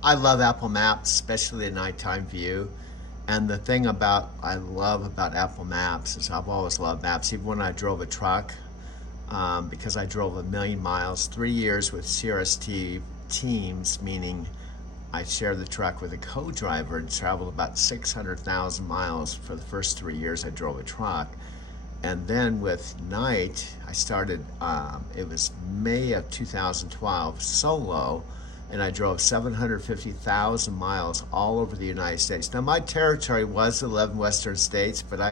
I love Apple Maps, especially the nighttime view. And the thing I love about Apple Maps is I've always loved maps, even when I drove a truck, because I drove 1,000,000 miles, 3 years with CRST teams, meaning I shared the truck with a co-driver and traveled about 600,000 miles for the first 3 years I drove a truck. And then with Night, I started, it was May of 2012, solo, and I drove 750,000 miles all over the United States. Now, my territory was 11 Western states, but I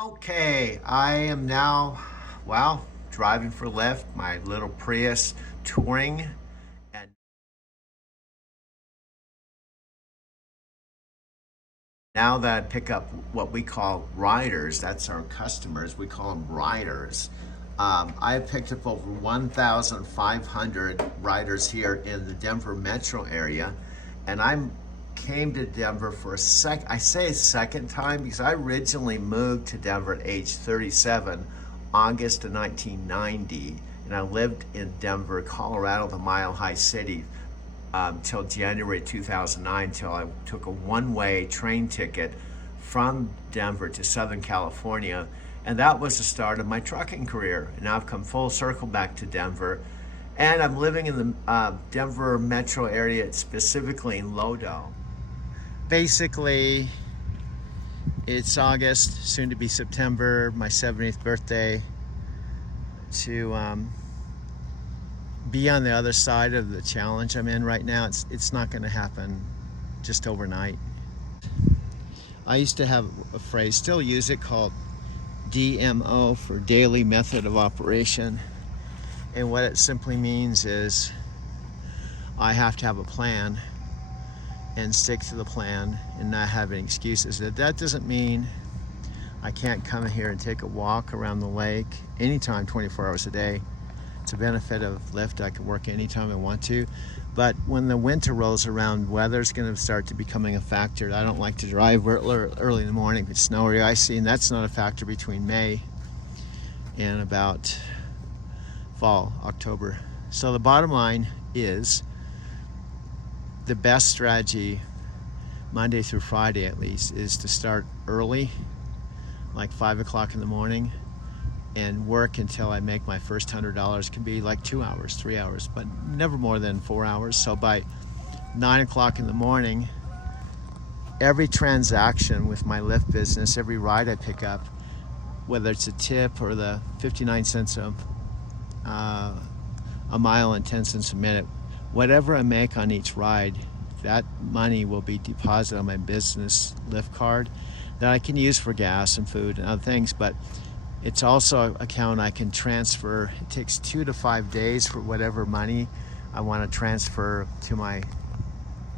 Okay, I am now, well, driving for Lyft, my little Prius touring. And now that I pick up what we call riders, that's our customers, we call them riders. I've picked up over 1,500 riders here in the Denver metro area, and I came to Denver for I say a second time because I originally moved to Denver at age 37, August of 1990, and I lived in Denver, Colorado, the Mile High City, till January 2009, till I took a one-way train ticket from Denver to Southern California. And that was the start of my trucking career. And now I've come full circle back to Denver. And I'm living in the Denver metro area, specifically in Lodo. Basically, it's August, soon to be September, my 70th birthday, to be on the other side of the challenge I'm in right now. It's not going to happen just overnight. I used to have a phrase, still use it, called DMO, for daily method of operation. And what it simply means is I have to have a plan and stick to the plan and not have any excuses. That doesn't mean I can't come here and take a walk around the lake anytime, 24 hours a day. It's a benefit of Lyft. I can work anytime I want to. But when the winter rolls around, weather's going to start to becoming a factor. I don't like to drive early in the morning if it's snowy or icy, and that's not a factor between May and about fall, October. So the bottom line is the best strategy, Monday through Friday at least, is to start early, like 5 o'clock in the morning, and work until I make my first $100. It can be like 2 hours, 3 hours, but never more than 4 hours. So by 9 o'clock in the morning, every transaction with my Lyft business, every ride I pick up, whether it's a tip or the 59 cents a mile and 10 cents a minute, whatever I make on each ride, that money will be deposited on my business Lyft card that I can use for gas and food and other things. But it's also an account I can transfer. It takes 2 to 5 days for whatever money I want to transfer to my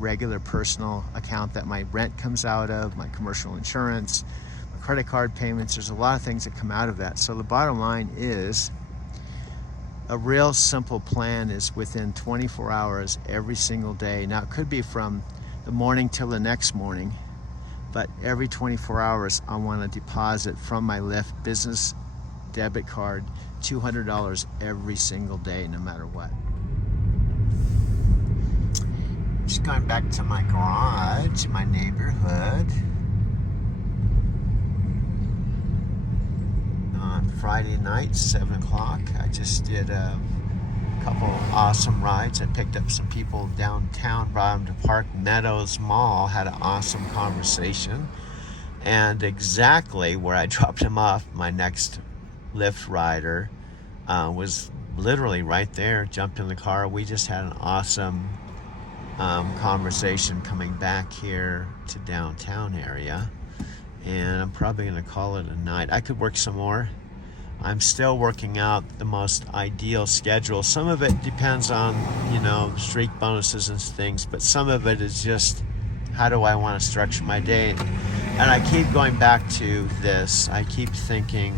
regular personal account that my rent comes out of, my commercial insurance, my credit card payments. There's a lot of things that come out of that. So the bottom line is, a real simple plan is within 24 hours every single day. Now, it could be from the morning till the next morning, but every 24 hours I want to deposit from my Lyft business debit card $200 every single day, no matter what. Just going back to my garage, my neighborhood. On Friday night, 7 o'clock, I just did a couple awesome rides. I picked up some people downtown, brought them to Park Meadows Mall, had an awesome conversation. And exactly where I dropped him off, my next Lyft rider was literally right there, jumped in the car. We just had an awesome conversation coming back here to downtown area, and I'm probably gonna call it a night. I could work some more. I'm still working out the most ideal schedule. Some of it depends on, you know, streak bonuses and things, but some of it is just how do I want to structure my day. And I keep going back to this. I keep thinking,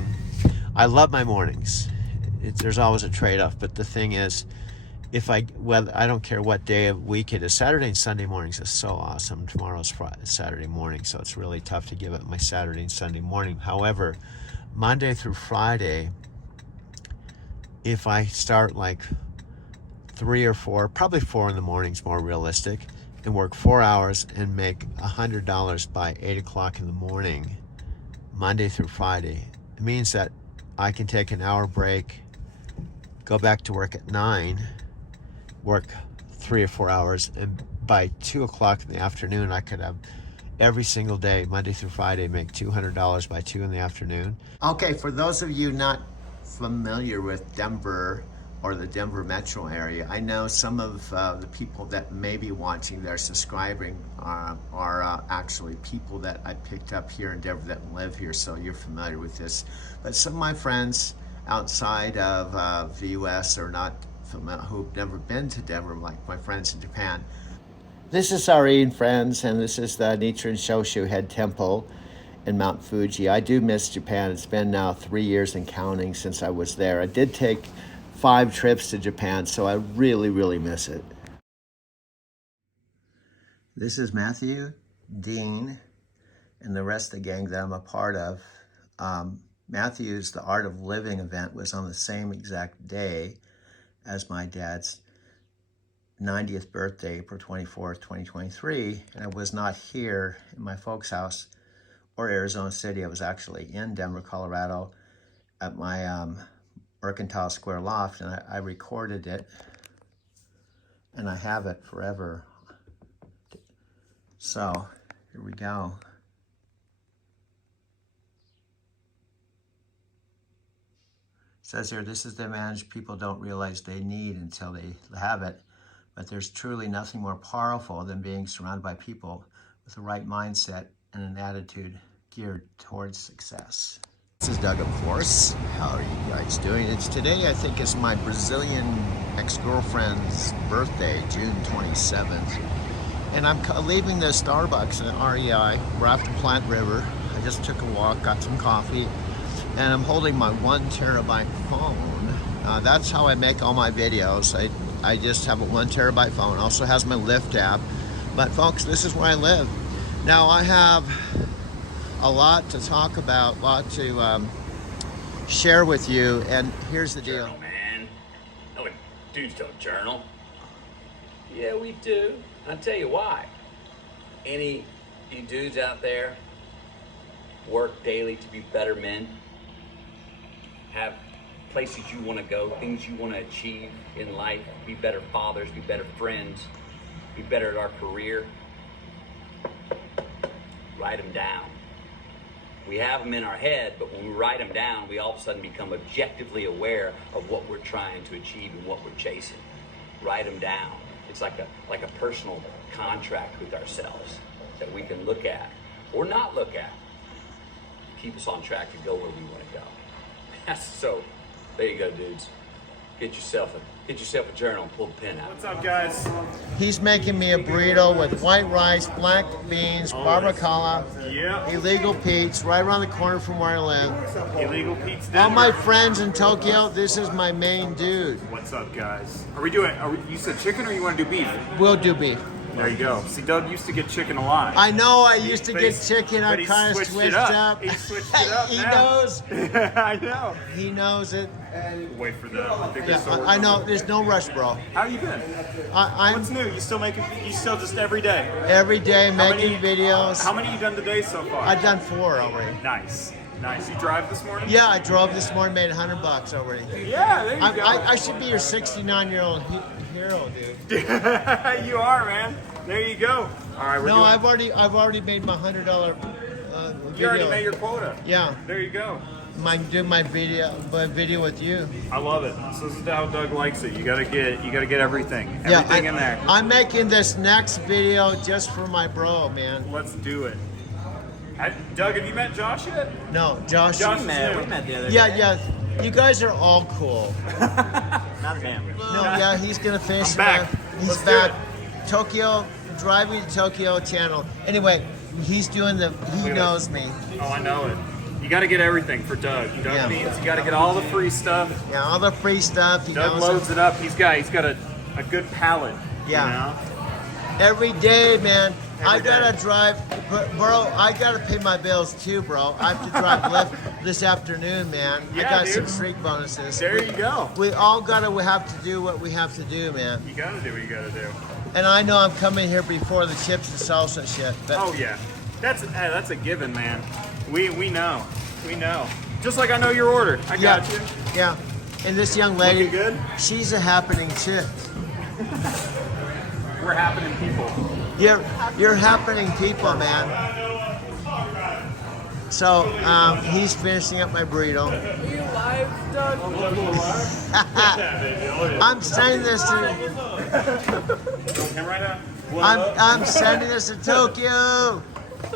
I love my mornings. There's always a trade-off, but the thing is, I don't care what day of week it is. Saturday and Sunday mornings is so awesome. Tomorrow's Saturday morning, so it's really tough to give up my Saturday and Sunday morning. However, Monday through Friday, if I start like 3 or 4, probably 4 in the morning is more realistic, and work 4 hours and make $100 by 8 o'clock in the morning, Monday through Friday, it means that I can take an hour break, go back to work at 9, work 3 or 4 hours, and by 2 o'clock in the afternoon, I could have every single day, Monday through Friday, make $200 by 2 in the afternoon. Okay, for those of you not familiar with Denver or the Denver metro area, I know some of the people that may be watching, they're subscribing, are actually people that I picked up here in Denver that live here, so you're familiar with this. But some of my friends outside of the US are not familiar, who've never been to Denver, like my friends in Japan. This is Irene, friends, and this is the Nichiren Shoshu Head Temple in Mount Fuji. I do miss Japan. It's been now 3 years and counting since I was there. I did take 5 trips to Japan, so I really, really miss it. This is Matthew, Dean, and the rest of the gang that I'm a part of. Matthew's The Art of Living event was on the same exact day as my dad's 90th birthday, April 24th, 2023, and I was not here in my folks' house or Arizona City. I was actually in Denver, Colorado at my Mercantile Square loft, and I recorded it, and I have it forever. So, here we go. It says here, this is the advantage people don't realize they need until they have it. But there's truly nothing more powerful than being surrounded by people with the right mindset and an attitude geared towards success. This is Doug, of course. How are you guys doing? It's today, I think, is my Brazilian ex-girlfriend's birthday, June 27th. And I'm leaving the Starbucks at REI. We're off to Plant River. I just took a walk, got some coffee, and I'm holding my 1 terabyte phone. That's how I make all my videos. I just have a 1 terabyte phone. Also has my Lyft app. But folks, this is where I live. Now I have a lot to talk about, a lot to share with you, and here's the deal. Journal, man. No, dudes don't journal. Yeah, we do. I'll tell you why. Any you dudes out there work daily to be better men, have places you want to go, things you want to achieve in life, be better fathers, be better friends, be better at our career. Write them down. We have them in our head, but when we write them down, we all of a sudden become objectively aware of what we're trying to achieve and what we're chasing. Write them down. It's like a personal contract with ourselves that we can look at or not look at to keep us on track to go where we want to go. So, there you go, dudes. Get yourself a journal and pull the pen out. What's up, guys? He's making me a burrito with white rice, black beans, barbacoa, Illegal Pete's, right around the corner from where I live. Illegal Pete's Denver. All my friends in Tokyo, this is my main dude. What's up, guys? You said chicken or you want to do beef? We'll do beef. There you go. See, Doug used to get chicken a lot. I know I used to get chicken. I but he kind of switched up. He switched it up He now. knows. I know. He knows it. Wait for that. I think Yeah, I know. There's no rush, bro. How you been? I'm What's new? You still just every day? every day making videos. How many you done today so far? I've done 4 already. Nice. You drive this morning? Yeah, I drove this morning, made $100 already. Yeah, there you go. I should be your 69-year-old hero, dude. You are, man. There you go. All right, No, I've already made my $100 You already video. made your quota. Yeah. There you go. do my video with you. I love it. So this is how Doug likes it. You gotta get everything in there. I'm making this next video just for my bro, man. Let's do it. Doug, have you met Josh yet? No, Josh. Josh We is met new. the other Yeah, day. yeah. You guys are all cool. Not him. No, yeah, he's gonna finish. I'm back. He's Let's do back. it. Tokyo, driving to Tokyo channel. Anyway, he's doing the. He at knows me. Oh, I know it. You gotta get everything for Doug. Doug Yeah. means you gotta get all the free stuff. Yeah, all the free stuff. He Doug knows loads it up. He's got a good palate. Yeah. You know? every day, man. I Every gotta day. drive, bro. I gotta pay my bills too, bro. I have to drive Lyft this afternoon, man. I Yeah, got dude. some streak bonuses. There you go. We all gotta have to do what we have to do, man. You gotta do what you gotta do. And I know I'm coming here before the chips and salsa shit, but Oh yeah, that's a given, man. We know, we know. Just like I know your order. I got you. Yeah. And this young lady, Looking good? she's a happening chick. We're happening people. You're happening people, man. So he's finishing up my burrito. I'm sending this to. And right now, I'm sending this to Tokyo.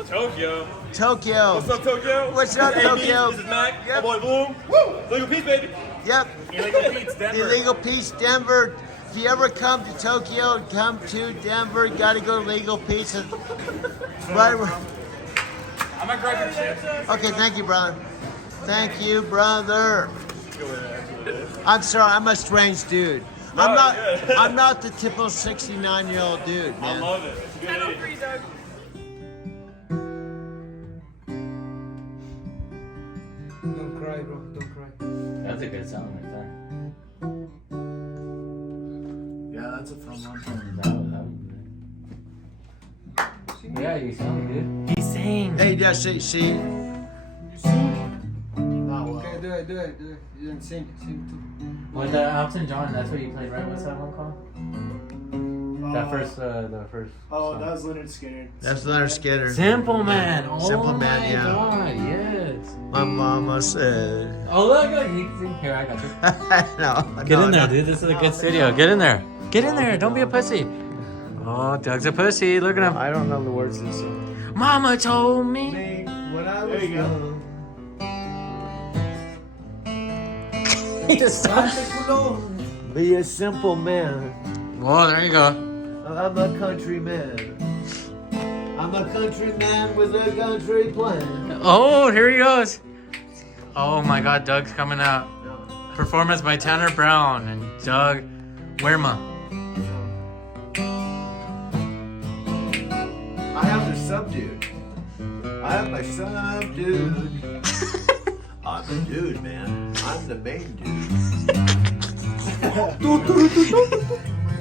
Tokyo. Tokyo. What's up, Tokyo? What's up, Tokyo? This is Mac. Yep. My boy Bloom. Woo! Legal Peace, baby. Yep. Illegal Pete's Denver. Illegal Pete's Denver. If you ever come to Tokyo, come to Denver. You gotta go to Legal Pete's. Right. I'm gonna grab your chips. Okay, thank you, brother. Thank you, brother. I'm sorry, I'm a strange dude. I'm not. you're good. I'm not the typical 69-year-old dude, I man. love it. It's a good age. Don't cry, bro. Don't cry. That's a good song right there. Yeah, that's a fun one. Yeah, you sing, dude. He sings. Hey, yeah, see. Okay, do it. You didn't sing too. With Elton John, that's what you played, right? What's that one called? The first. Oh, song. that was Leonard Skinner. That's Leonard Skinner. Simple Man. Oh Simple Man, my yeah. God, yes. My mama said. Oh look, here I got you. No. Get in there, dude. This is a good studio. Get in there. Get in there. Don't be a pussy. Oh, Doug's a pussy. Look at him. I don't know the words to this song. Mama told me. When I There you go. Be a simple man. Whoa, there you go. I'm a country man. I'm a country man with a country plan. Oh, here he goes. Oh my God, Doug's coming out. Performance by Tanner Brown and Doug Werma. I have the subdude. I have my subdude. I'm the dude, man. I'm the main dude.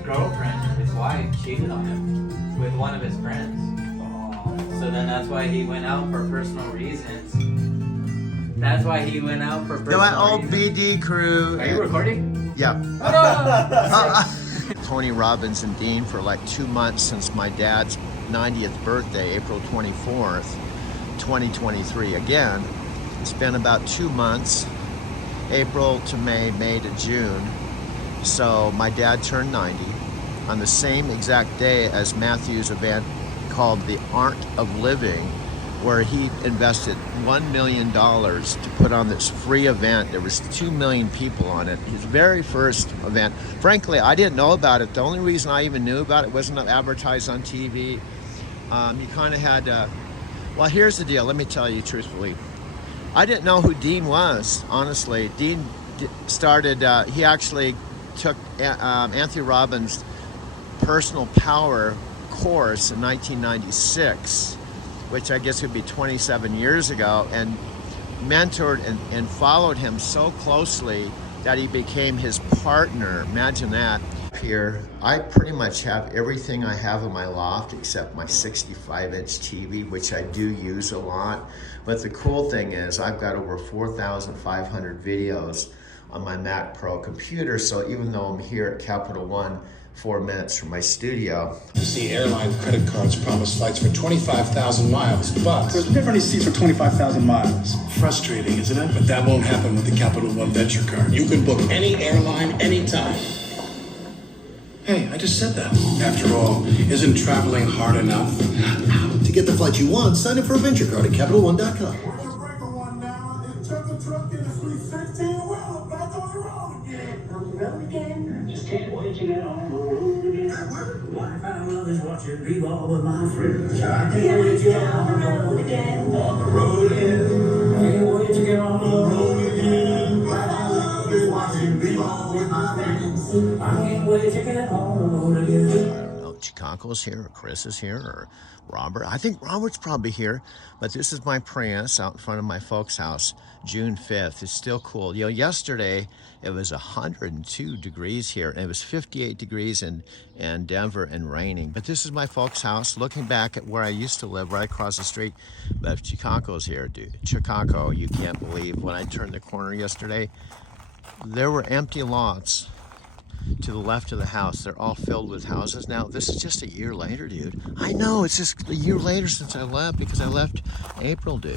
Girlfriend, his wife, cheated on him with one of his friends. So then that's why he went out for personal reasons. That's why he went out for You know personal what? Old reasons. BD crew. Are you recording? Yeah. Tony Robbins and Dean for like 2 months since my dad's 90th birthday, April 24th, 2023. Again, it's been about 2 months, April to May, May to June. So my dad turned 90 on the same exact day as Matthew's event called The Art of Living, where he invested $1 million to put on this free event. There was 2 million people on it. His very first event. Frankly, I didn't know about it. The only reason I even knew about it wasn't advertised on TV. You kind of had to, well, here's the deal. Let me tell you truthfully. I didn't know who Dean was, honestly. Dean started, he actually took Anthony Robbins' personal power course in 1996, which I guess would be 27 years ago, and mentored and followed him so closely that he became his partner. Imagine that. up here, I pretty much have everything I have in my loft except my 65-inch TV, which I do use a lot. But the cool thing is I've got over 4,500 videos on my Mac Pro computer, so even though I'm here at Capital One 4 minutes from my studio. You see, airline credit cards promise flights for 25,000 miles, but There's never any seats for 25,000 miles. frustrating, isn't it? But that won't happen with the Capital One Venture Card. You can book any airline, anytime. Hey, I just said that. After all, isn't traveling hard enough? To get the flight you want, sign up for a venture card at CapitalOne.com. Just can't wait to get on the road again. Life I love is watching b-ball with my friends. I can't wait to get on the road again. On the road again. Can't wait to get on the road again. Life I love is watching b-ball with my friends. I can't wait to get on the road again. Chicago's here, or Chris is here, or Robert. I think Robert's probably here, but this is my Prius out in front of my folks' house, June 5th. It's still cool. You know, yesterday it was 102 degrees here, and it was 58 degrees in Denver and raining. But this is my folks' house, looking back at where I used to live, right across the street. But Chicago's here, dude. Chicago, you can't believe. When I turned the corner yesterday, there were empty lots to the left of the house. They're all filled with houses now. This is just a year later, dude. I know, it's just a year later since I left, because I left April, dude.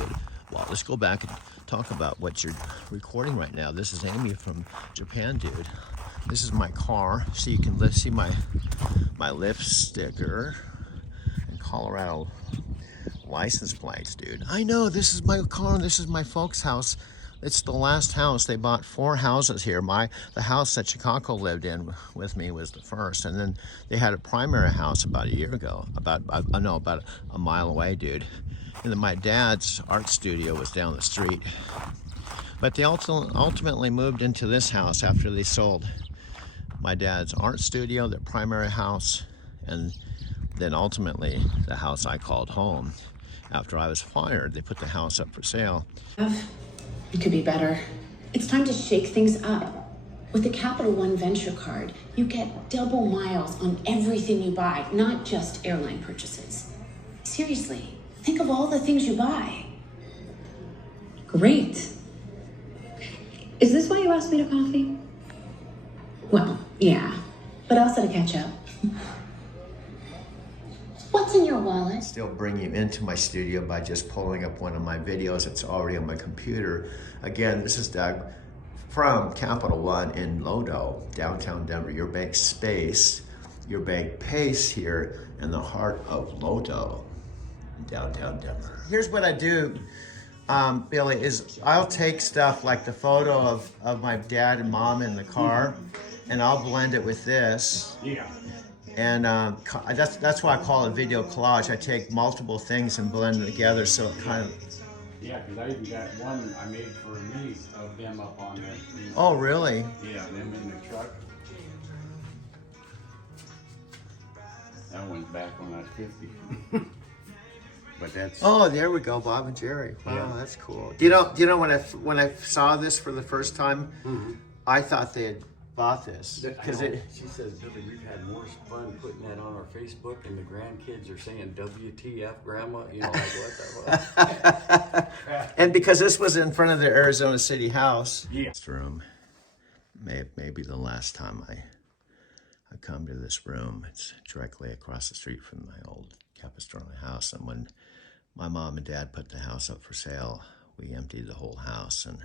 Well, let's go back and talk about what you're recording right now. This is Amy from Japan, dude. This is my car, so you can see my Lyft sticker and Colorado license plates, dude. I know, this is my car, and this is my folks' house. It's the last house. They bought 4 houses here. The house that Chicago lived in with me was the first, and then they had a primary house about a year ago, about a mile away, dude. And then my dad's art studio was down the street. But they ultimately moved into this house after they sold my dad's art studio, their primary house, and then ultimately the house I called home. After I was fired, they put the house up for sale. It could be better. It's time to shake things up. With the Capital One Venture Card, you get double miles on everything you buy, not just airline purchases. Seriously, think of all the things you buy. Great. Is this why you asked me to coffee? Well, yeah, but also to catch up. What's in your wallet? Still bring you into my studio by just pulling up one of my videos. It's already on my computer. Again, this is Doug from Capital One in Lodo, downtown Denver. Your bank space, your bank pace here in the heart of Lodo, downtown Denver. Here's what I do, Billy, is I'll take stuff like the photo of my dad and mom in the car, and I'll blend it with this. Yeah. And that's why I call it video collage. I take multiple things and blend them together, so it kind of... Yeah, because I even got one I made for me of them up on there. Oh, really? Yeah, them in the truck. That one's back when I was 50. But that's... Oh, there we go, Bob and Jerry. Wow, Yeah. that's cool. Do you know when I saw this for the first time, I thought they had bought this because She says, Billy, we've had more fun putting that on our Facebook, and the grandkids are saying "WTF, Grandma?" You know, like what the fuck? and because this was in front of the Arizona City House. Yeah. This room may be the last time I come to this room. It's directly across the street from my old Capistrano house, and when my mom and dad put the house up for sale, we emptied the whole house and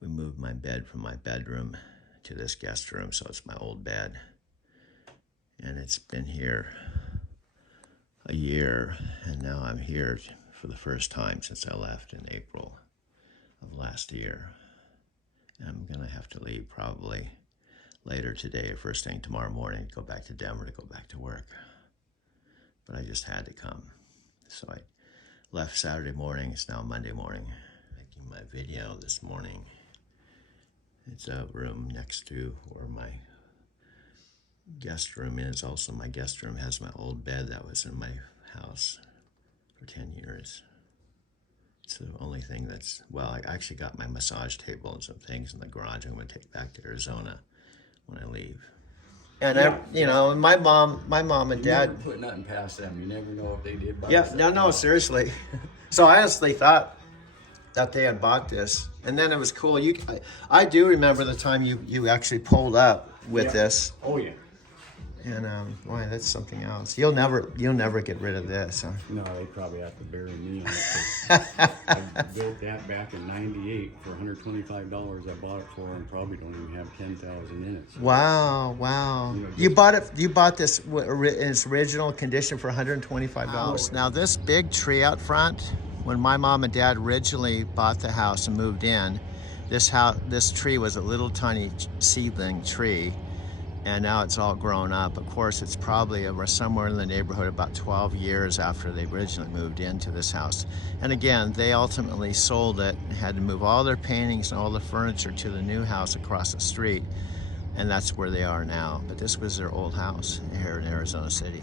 we moved my bed from my bedroom to this guest room, so it's my old bed. And it's been here a year, and now I'm here for the first time since I left in April of last year. And I'm gonna have to leave probably later today or first thing tomorrow morning to go back to Denver to go back to work. But I just had to come. So I left Saturday morning, it's now Monday morning, making my video this morning. It's a room next to where my guest room is. Also, my guest room has my old bed that was in my house for 10 years. It's the only thing that's, well, I actually got my massage table and some things in the garage I'm going to take back to Arizona when I leave. And Yeah. you know, and my mom and You dad. never put nothing past them. You never know if they did buy Yeah, something. no, seriously. So I honestly thought that they had bought this, and then it was cool. I do remember the time you actually pulled up with this, Oh yeah. and boy, that's something else. You'll never get rid of this. Huh? No, they probably have to bury me on it. I built that back in '98 for $125. I bought it for, and probably don't even have 10,000 in it. So, Wow. You know, You bought it. You bought this in its original condition for $125. Now this big tree out front, when my mom and dad originally bought the house and moved in, this tree was a little tiny seedling tree, and now it's all grown up. Of course, it's probably somewhere in the neighborhood about 12 years after they originally moved into this house. And again, they ultimately sold it and had to move all their paintings and all the furniture to the new house across the street. And that's where they are now. But this was their old house here in Arizona City.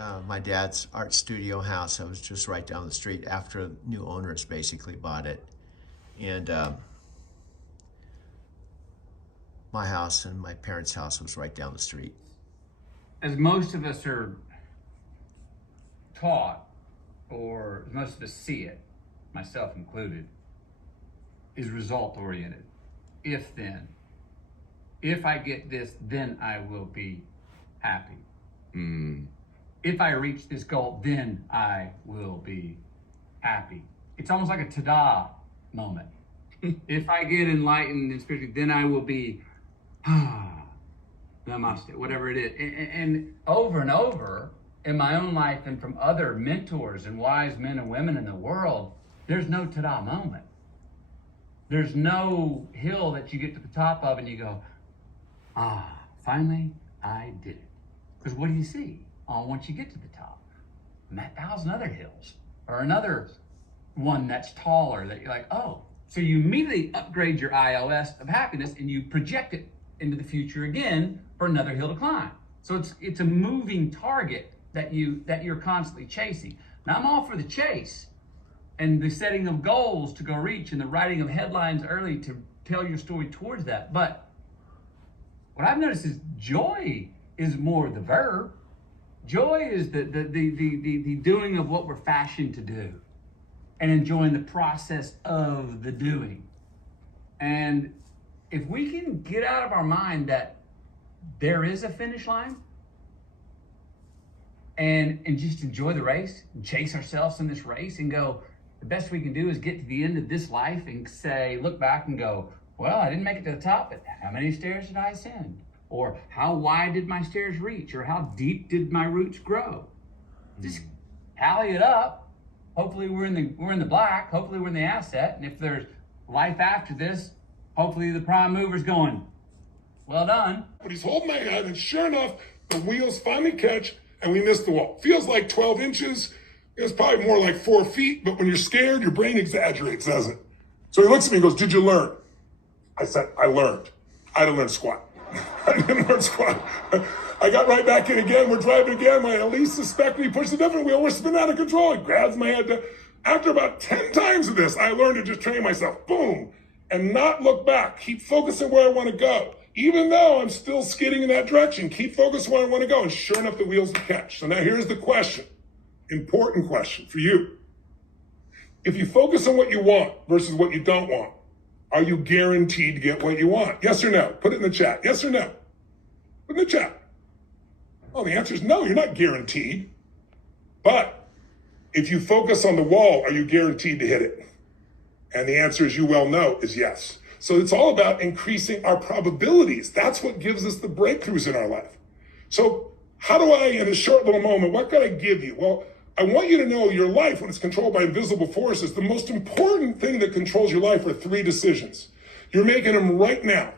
At my dad's art studio house. I was just right down the street after new owners basically bought it. And my house and my parents' house was right down the street. As most of us are taught, or as most of us see it, myself included, is result oriented. If then. If I get this, then I will be happy. If I reach this goal, then I will be happy. It's almost like a ta-da moment. If I get enlightened and spiritually, then I will be namaste, whatever it is. And over in my own life and from other mentors and wise men and women in the world, there's no ta-da moment. There's no hill that you get to the top of and you go, finally I did it. Because what do you see? Once you get to the top, 1,000 other hills, or another one that's taller that you're like, oh. So you immediately upgrade your iOS of happiness and you project it into the future again for another hill to climb. So it's a moving target that you're constantly chasing. Now I'm all for the chase and the setting of goals to go reach and the writing of headlines early to tell your story towards that. But what I've noticed is joy is more the verb. Joy is the doing of what we're fashioned to do and enjoying the process of the doing. And if we can get out of our mind that there is a finish line and just enjoy the race and chase ourselves in this race and go, the best we can do is get to the end of this life and say, look back and go, well, I didn't make it to the top, but how many stairs did I ascend? Or how wide did my stairs reach? Or how deep did my roots grow? Just tally it up. Hopefully we're in the black. Hopefully we're in the asset. And if there's life after this, hopefully the prime mover's going, well done. But he's holding my head, and sure enough, the wheels finally catch, and we miss the wall. Feels like 12 inches. It's probably more like 4 feet, but when you're scared, your brain exaggerates, doesn't it? So he looks at me and goes, did you learn? I said, I learned. I didn't learn squat. I didn't learn squat. I got right back in again. We're driving again. My Elise suspected he pushed the different wheel. We're spinning out of control. He grabs my head. After about 10 times of this, I learned to just train myself. Boom. And not look back. Keep focusing where I want to go. Even though I'm still skidding in that direction, keep focused where I want to go. And sure enough, the wheels will catch. So now here's the question. Important question for you. If you focus on what you want versus what you don't want, are you guaranteed to get what you want? Yes or no? Put it in the chat. Yes or no? Put it in the chat. Oh, the answer is no, you're not guaranteed. But if you focus on the wall, are you guaranteed to hit it? And the answer, as you well know, is yes. So it's all about increasing our probabilities. That's what gives us the breakthroughs in our life. So how do I, in a short little moment, what can I give you? Well, I want you to know your life, when it's controlled by invisible forces, the most important thing that controls your life are 3 decisions. You're making them right now.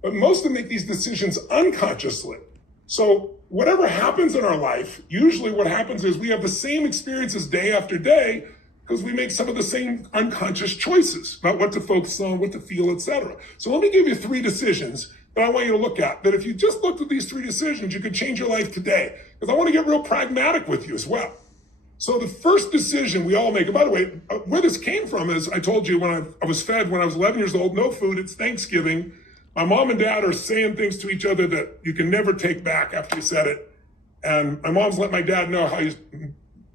But most of them make these decisions unconsciously. So whatever happens in our life, usually what happens is we have the same experiences day after day because we make some of the same unconscious choices about what to focus on, what to feel, etc. So let me give you 3 decisions that I want you to look at. That if you just looked at these 3 decisions, you could change your life today. Because I want to get real pragmatic with you as well. So the first decision we all make, and by the way, where this came from is, I told you when I was fed when I was 11 years old, no food, it's Thanksgiving. My mom and dad are saying things to each other that you can never take back after you said it. And my mom's let my dad know how he's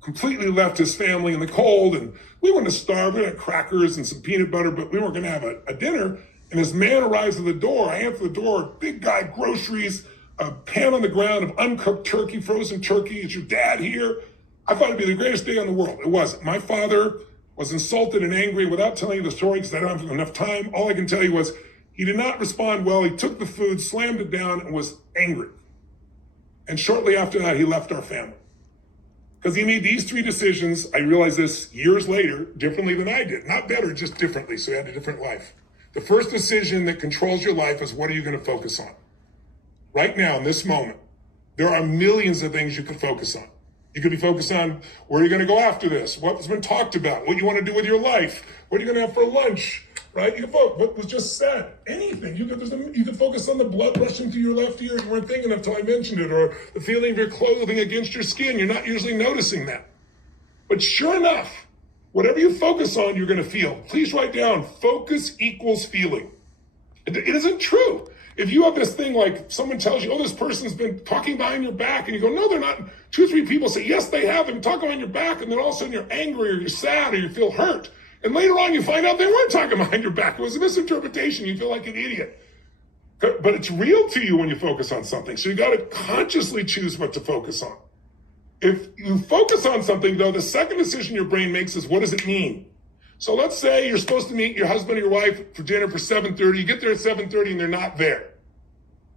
completely left his family in the cold, and we went to starve. We had crackers and some peanut butter, but we weren't going to have a dinner. And this man arrives at the door. I answer the door, big guy, groceries, a pan on the ground of uncooked turkey, frozen turkey. Is your dad here? I thought it'd be the greatest day in the world. It wasn't. My father was insulted and angry. Without telling you the story, because I don't have enough time, all I can tell you was he did not respond well. He took the food, slammed it down, and was angry. And shortly after that, he left our family. Because he made these 3 decisions, I realized this years later, differently than I did. Not better, just differently, so he had a different life. The first decision that controls your life is, what are you going to focus on? Right now, in this moment, there are millions of things you could focus on. You could be focused on where you're going to go after this, what's been talked about, what you want to do with your life, what are you going to have for lunch, right? You can focus, what was just said, anything. You could focus on the blood rushing through your left ear. You weren't thinking until I mentioned it, or the feeling of your clothing against your skin. You're not usually noticing that. But sure enough, whatever you focus on, you're going to feel. Please write down, focus equals feeling. It isn't true. If you have this thing like someone tells you, oh, this person's been talking behind your back, and you go, no, they're not. 2 or 3 people say, yes, they have. They've been talking behind your back, and then all of a sudden you're angry, or you're sad, or you feel hurt. And later on you find out they weren't talking behind your back. It was a misinterpretation. You feel like an idiot. But it's real to you when you focus on something. So you got to consciously choose what to focus on. If you focus on something, though, the second decision your brain makes is, what does it mean? So let's say you're supposed to meet your husband or your wife for dinner for 7:30. You get there at 7:30 and they're not there.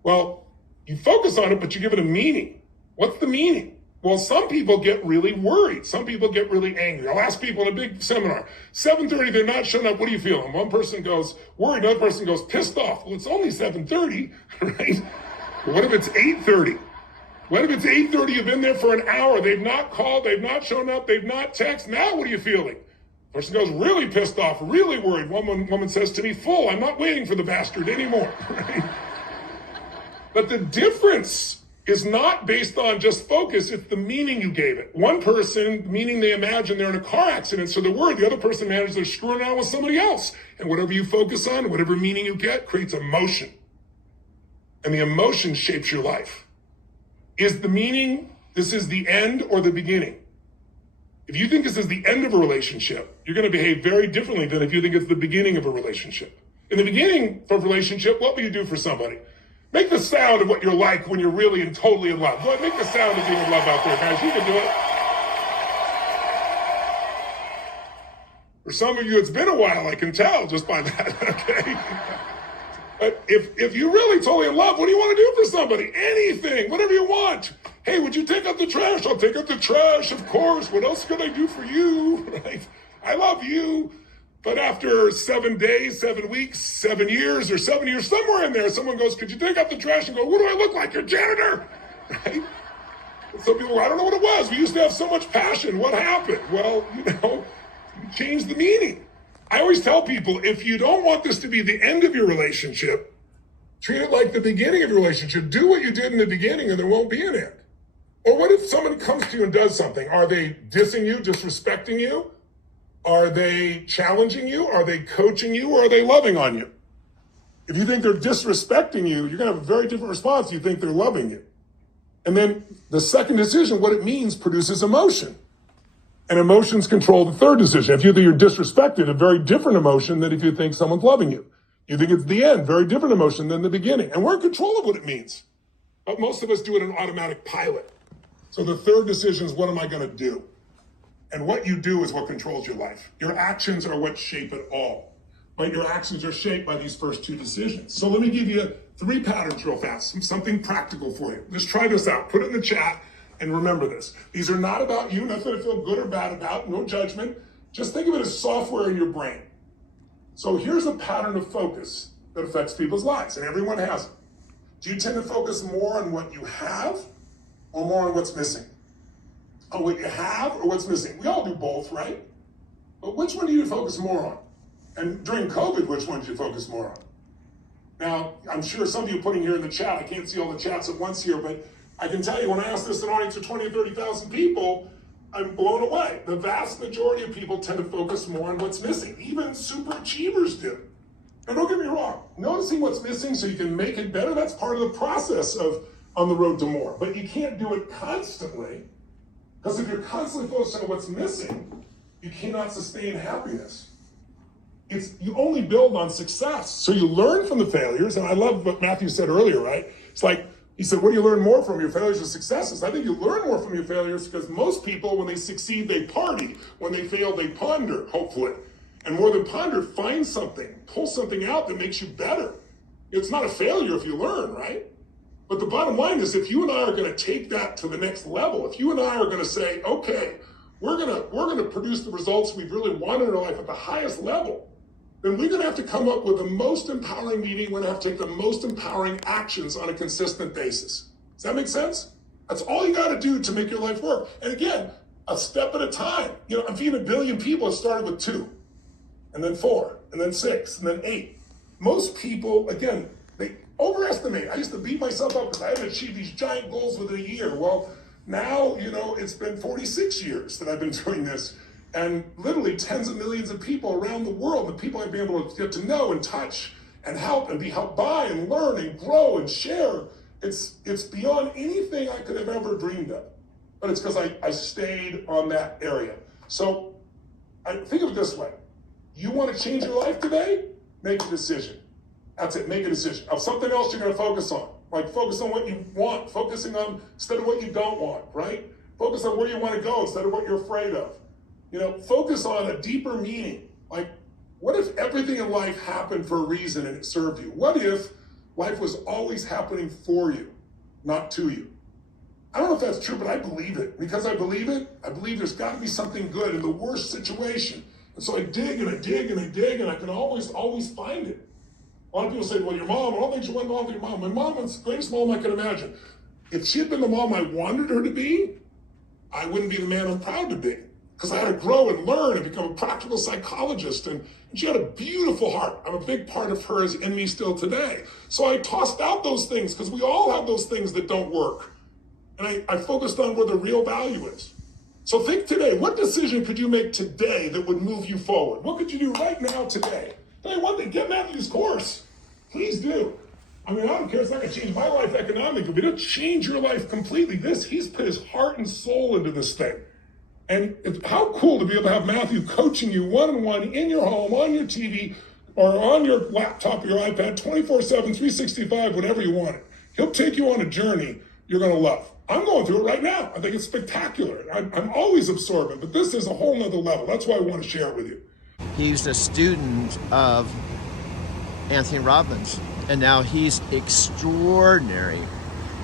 Well, you focus on it, but you give it a meaning. What's the meaning? Well, some people get really worried. Some people get really angry. I'll ask people in a big seminar, 7:30, they're not showing up. What are you feeling? One person goes worried. Another person goes pissed off. Well, it's only 7:30, right? But what if it's 8:30? What if it's 8:30, you've been there for an hour, they've not called, they've not shown up, they've not texted. Now what are you feeling? Person goes really pissed off, really worried. One woman says to me, full, I'm not waiting for the bastard anymore. Right? But the difference is not based on just focus, it's the meaning you gave it. One person, meaning they imagine they're in a car accident, so they're worried. The other person imagines they're screwing around with somebody else. And whatever you focus on, whatever meaning you get, creates emotion. And the emotion shapes your life. Is the meaning, this is the end or the beginning? If you think this is the end of a relationship, you're going to behave very differently than if you think it's the beginning of a relationship. In the beginning of a relationship, what will you do for somebody? Make the sound of what you're like when you're really and totally in love. Go ahead, make the sound of being in love out there, guys. You can do it. For some of you, it's been a while, I can tell just by that, okay? But if you're really totally in love, what do you want to do for somebody? Anything, whatever you want. Hey, would you take out the trash? I'll take out the trash, of course. What else can I do for you, right? I love you. But after 7 days, 7 weeks, 7 years, or 7 years, somewhere in there, someone goes, could you take out the trash? And go, what do I look like? Your janitor, right? And some people go, I don't know what it was. We used to have so much passion. What happened? Well, you changed the meaning. I always tell people, if you don't want this to be the end of your relationship, treat it like the beginning of your relationship. Do what you did in the beginning and there won't be an end. Or what if someone comes to you and does something? Are they dissing you, disrespecting you? Are they challenging you? Are they coaching you? Or are they loving on you? If you think they're disrespecting you, you're going to have a very different response. You think they're loving you. And then the second decision, what it means, produces emotion. And emotions control the third decision. If you think you're disrespected, a very different emotion than if you think someone's loving you. You think it's the end, very different emotion than the beginning. And we're in control of what it means. But most of us do it in automatic pilot. So the third decision is, what am I going to do? And what you do is what controls your life. Your actions are what shape it all. But your actions are shaped by these first two decisions. So let me give you 3 patterns real fast, something practical for you. Just try this out. Put it in the chat. And remember this, these are not about you, nothing to feel good or bad about, no judgment. Just think of it as software in your brain. So here's a pattern of focus that affects people's lives, and everyone has it. Do you tend to focus more on what you have or more on what's missing? On what you have or what's missing? We all do both, right? But which one do you focus more on? And during COVID, which one did you focus more on? Now, I'm sure some of you putting here in the chat, I can't see all the chats at once here, but I can tell you when I ask this to an audience of 20 or 30,000 people, I'm blown away. The vast majority of people tend to focus more on what's missing. Even super achievers do. And don't get me wrong, noticing what's missing so you can make it better, that's part of the process of on the road to more. But you can't do it constantly, because if you're constantly focused on what's missing, you cannot sustain happiness. You only build on success. So you learn from the failures, and I love what Matthew said earlier, right? It's like, he said, what do you learn more from, your failures or successes? I think you learn more from your failures because most people, when they succeed, they party. When they fail, they ponder, hopefully. And more than ponder, find something, pull something out that makes you better. It's not a failure if you learn, right? But the bottom line is, if you and I are going to take that to the next level, if you and I are going to say, okay, we're going to produce the results we've really wanted in our life at the highest level, then we're going to have to come up with the most empowering meeting. We're going to have to take the most empowering actions on a consistent basis. Does that make sense? That's all you got to do to make your life work. And again, a step at a time. You know, I'm feeding 1 billion people. It started with 2, and then 4, and then 6, and then 8. Most people, again, they overestimate. I used to beat myself up because I hadn't achieved these giant goals within a year. Well, now, you know, it's been 46 years that I've been doing this. And literally tens of millions of people around the world, the people I've been able to get to know and touch and help and be helped by and learn and grow and share, it's beyond anything I could have ever dreamed of. But it's because I stayed on that area. So I think of it this way. You want to change your life today? Make a decision. That's it, make a decision. Of something else you're going to focus on. Like focus on what you want, focusing on instead of what you don't want, right? Focus on where you want to go instead of what you're afraid of. You know, focus on a deeper meaning. Like, what if everything in life happened for a reason and it served you? What if life was always happening for you, not to you? I don't know if that's true, but I believe it. Because I believe it, I believe there's got to be something good in the worst situation. And so I dig and I dig and I dig, and I can always find it. A lot of people say, well, your mom, I don't think she went along with your mom. My mom was the greatest mom I could imagine. If she had been the mom I wanted her to be, I wouldn't be the man I'm proud to be. Because I had to grow and learn and become a practical psychologist. And she had a beautiful heart. I'm a big part of her is in me still today. So I tossed out those things because we all have those things that don't work. And I focused on where the real value is. So think today, what decision could you make today that would move you forward? What could you do right now today? Tell you one thing, get Matthew's course. Please do. I mean, I don't care, it's not gonna change my life economically, but it'll change your life completely. He's put his heart and soul into this thing. And how cool to be able to have Matthew coaching you one-on-one in your home, on your TV, or on your laptop or your iPad, 24/7, 365, whenever you want it. He'll take you on a journey you're gonna love. I'm going through it right now. I think it's spectacular. I'm always absorbent, but this is a whole nother level. That's why I want to share it with you. He's a student of Anthony Robbins, and now he's extraordinary.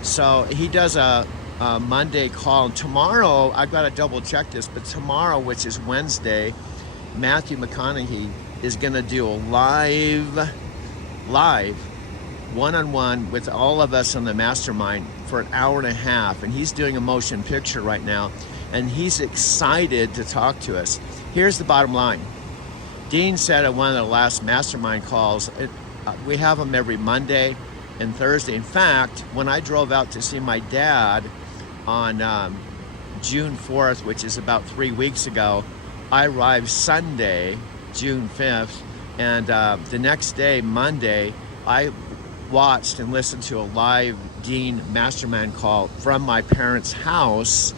So he does a Monday call. And tomorrow, I've got to double check this, but tomorrow, which is Wednesday, Matthew McConaughey is going to do a live one-on-one with all of us on the mastermind for an hour and a half. And he's doing a motion picture right now, and he's excited to talk to us. Here's the bottom line. Dean said at one of the last mastermind calls, we have them every Monday and Thursday. In fact, when I drove out to see my dad on June 4th, which is about 3 weeks ago, I arrived Sunday, June 5th, and the next day, Monday, I watched and listened to a live Dean mastermind call from my parents' house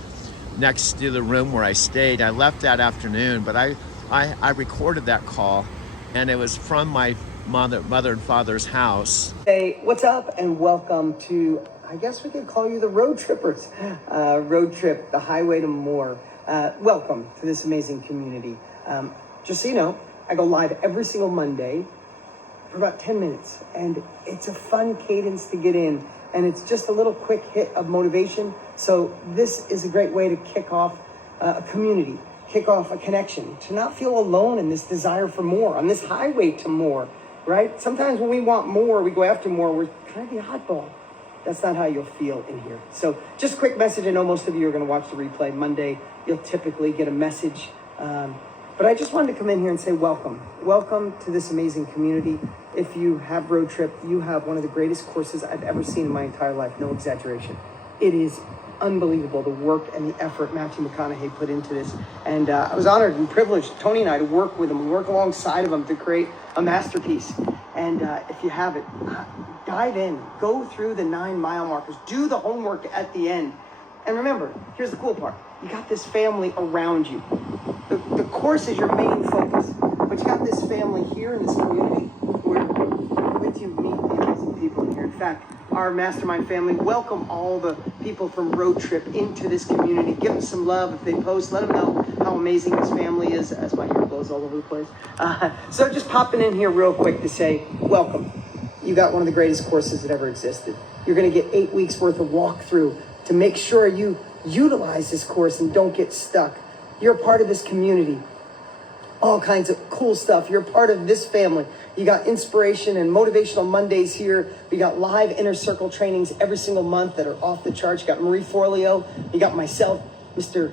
next to the room where I stayed. I left that afternoon, but I recorded that call, and it was from my mother and father's house. Hey, what's up, and welcome to, I guess we could call you the Road Trippers. Road Trip, the highway to more. Welcome to this amazing community. Just so you know, I go live every single Monday for about 10 minutes, and it's a fun cadence to get in, and it's just a little quick hit of motivation. So this is a great way to kick off a community, kick off a connection, to not feel alone in this desire for more, on this highway to more, right? Sometimes when we want more, we go after more, we're kind of the oddball. That's not how you'll feel in here. So just a quick message. I know most of you are going to watch the replay Monday. You'll typically get a message But I just wanted to come in here and say welcome. Welcome to this amazing community. If you have Road Trip, you have one of the greatest courses I've ever seen in my entire life, no exaggeration. It is unbelievable, the work and the effort Matthew McConaughey put into this. And I was honored and privileged, Tony and I, to work with him. We work alongside of him to create a masterpiece. And if you have it, dive in, go through the 9-mile markers, do the homework at the end. And remember, here's the cool part. You got this family around you. The course is your main focus, but you got this family here in this community where with you meet the amazing people in here. In fact, our mastermind family welcome all the people from Road Trip into this community. Give them some love if they post. Let them know how amazing this family is, as my hair blows all over the place. So just popping in here real quick to say, welcome. You got one of the greatest courses that ever existed. You're going to get 8 weeks worth of walkthrough to make sure you utilize this course and don't get stuck. You're a part of this community. All kinds of cool stuff. You're a part of this family. You got inspiration and motivational Mondays here. We got live inner circle trainings every single month that are off the charts. You got Marie Forleo. You got myself, Mr.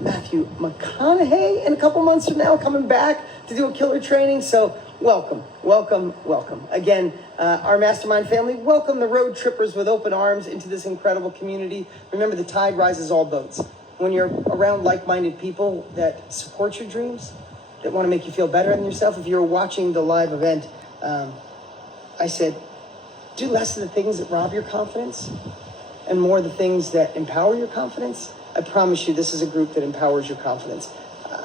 Matthew McConaughey, in a couple months from now coming back to do a killer training. So welcome, welcome, welcome. Again, our mastermind family, welcome the road trippers with open arms into this incredible community. Remember, the tide rises all boats. When you're around like-minded people that support your dreams, that want to make you feel better than yourself. If you're watching the live event, I said, do less of the things that rob your confidence and more of the things that empower your confidence. I promise you, this is a group that empowers your confidence.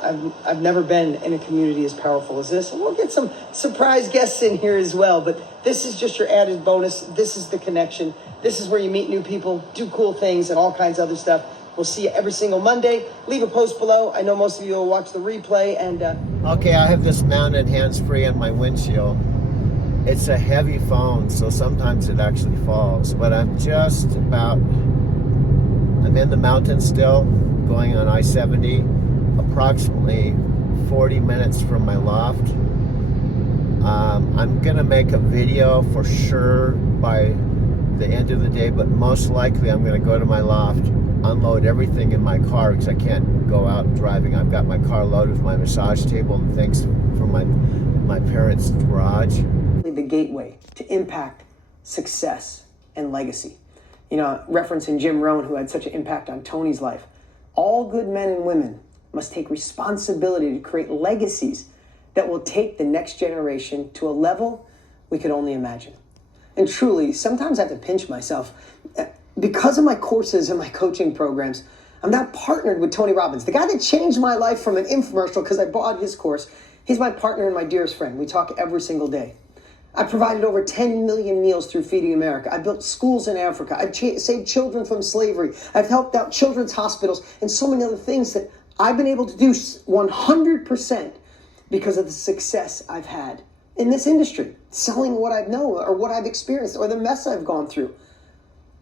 I've never been in a community as powerful as this. And we'll get some surprise guests in here as well, but this is just your added bonus. This is the connection. This is where you meet new people, do cool things, and all kinds of other stuff. We'll see you every single Monday. Leave a post below. I know most of you will watch the replay. And Okay, I have this mounted hands-free on my windshield. It's a heavy phone, so sometimes it actually falls. But I'm in the mountains still, going on I-70, approximately 40 minutes from my loft. I'm gonna make a video for sure by the end of the day, but most likely I'm gonna go to my loft, unload everything in my car because I can't go out driving. I've got my car loaded with my massage table and things from my parents' garage. The gateway to impact, success, and legacy. You know, referencing Jim Rohn, who had such an impact on Tony's life. All good men and women must take responsibility to create legacies that will take the next generation to a level we could only imagine. And truly, sometimes I have to pinch myself. Because of my courses and my coaching programs, I'm now partnered with Tony Robbins, the guy that changed my life from an infomercial because I bought his course. He's my partner and my dearest friend. We talk every single day. I provided over 10 million meals through Feeding America. I built schools in Africa. I've saved children from slavery. I've helped out children's hospitals and so many other things that I've been able to do 100% because of the success I've had in this industry, selling what I know or what I've experienced or the mess I've gone through.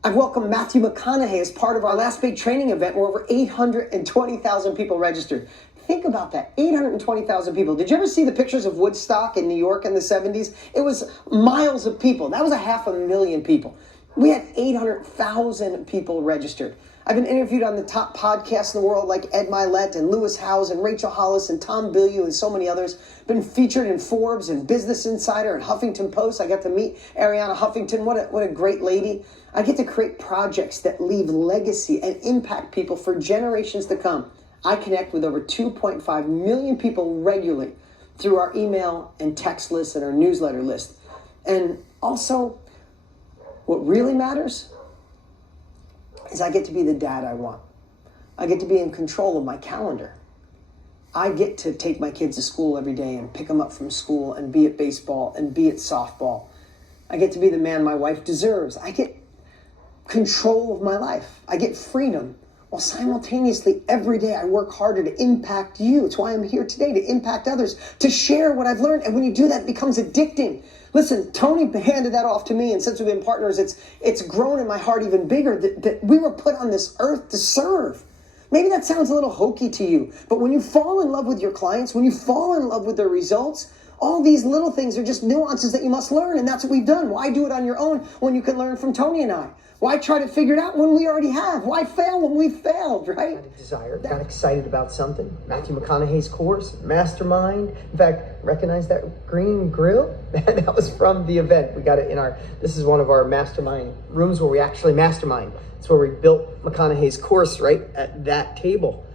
I've welcomed Matthew McConaughey as part of our last big training event where over 820,000 people registered. Think about that, 820,000 people. Did you ever see the pictures of Woodstock in New York in the 70s? It was miles of people. That was 500,000 people. We had 800,000 people registered. I've been interviewed on the top podcasts in the world like Ed Milet and Lewis Howes and Rachel Hollis and Tom Bilyeu and so many others. Been featured in Forbes and Business Insider and Huffington Post. I got to meet Ariana Huffington. What a great lady. I get to create projects that leave legacy and impact people for generations to come. I connect with over 2.5 million people regularly through our email and text lists and our newsletter list. And also, what really matters is I get to be the dad I want. I get to be in control of my calendar. I get to take my kids to school every day and pick them up from school and be at baseball and be at softball. I get to be the man my wife deserves. I get control of my life. I get freedom. While simultaneously, every day I work harder to impact you. It's why I'm here today, to impact others, to share what I've learned. And when you do that, it becomes addicting. Listen, Tony handed that off to me, and since we've been partners, it's grown in my heart even bigger that we were put on this earth to serve. Maybe that sounds a little hokey to you, but when you fall in love with your clients, when you fall in love with their results, All these little things are just nuances that you must learn, and that's what we've done. Why do it on your own when you can learn from Tony and I? Why try to figure it out when we already have? Why fail when we failed, right? Got excited about something. Matthew McConaughey's course, Mastermind. In fact, recognize that green grill? That was from the event. We got it in this is one of our mastermind rooms where we actually mastermind. It's where we built McConaughey's course right at that table.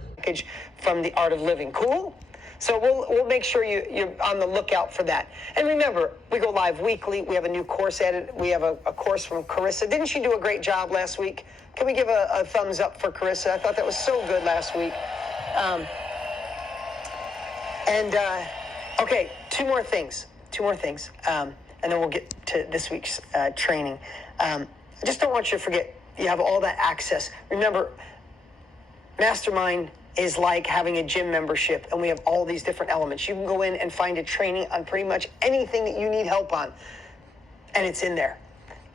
From the Art of Living. Cool? So we'll make sure you're on the lookout for that. And remember, we go live weekly. We have a new course added. We have a course from Carissa. Didn't she do a great job last week? Can we give a thumbs up for Carissa? I thought that was so good last week. Okay, two more things. And then we'll get to this week's training. I just don't want you to forget, you have all that access. Remember, Mastermind is like having a gym membership, and we have all these different elements. You can go in and find a training on pretty much anything that you need help on, and it's in there.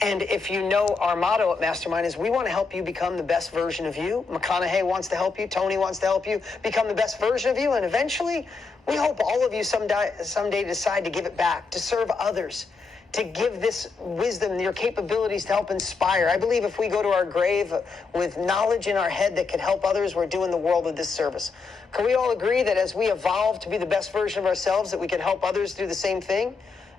And if you know, our motto at Mastermind is we want to help you become the best version of you. McConaughey wants to help you. Tony wants to help you become the best version of you. And eventually, we hope all of you someday decide to give it back, to serve others, to give this wisdom, your capabilities to help inspire. I believe if we go to our grave with knowledge in our head that could help others, we're doing the world a disservice. Can we all agree that as we evolve to be the best version of ourselves, that we can help others do the same thing?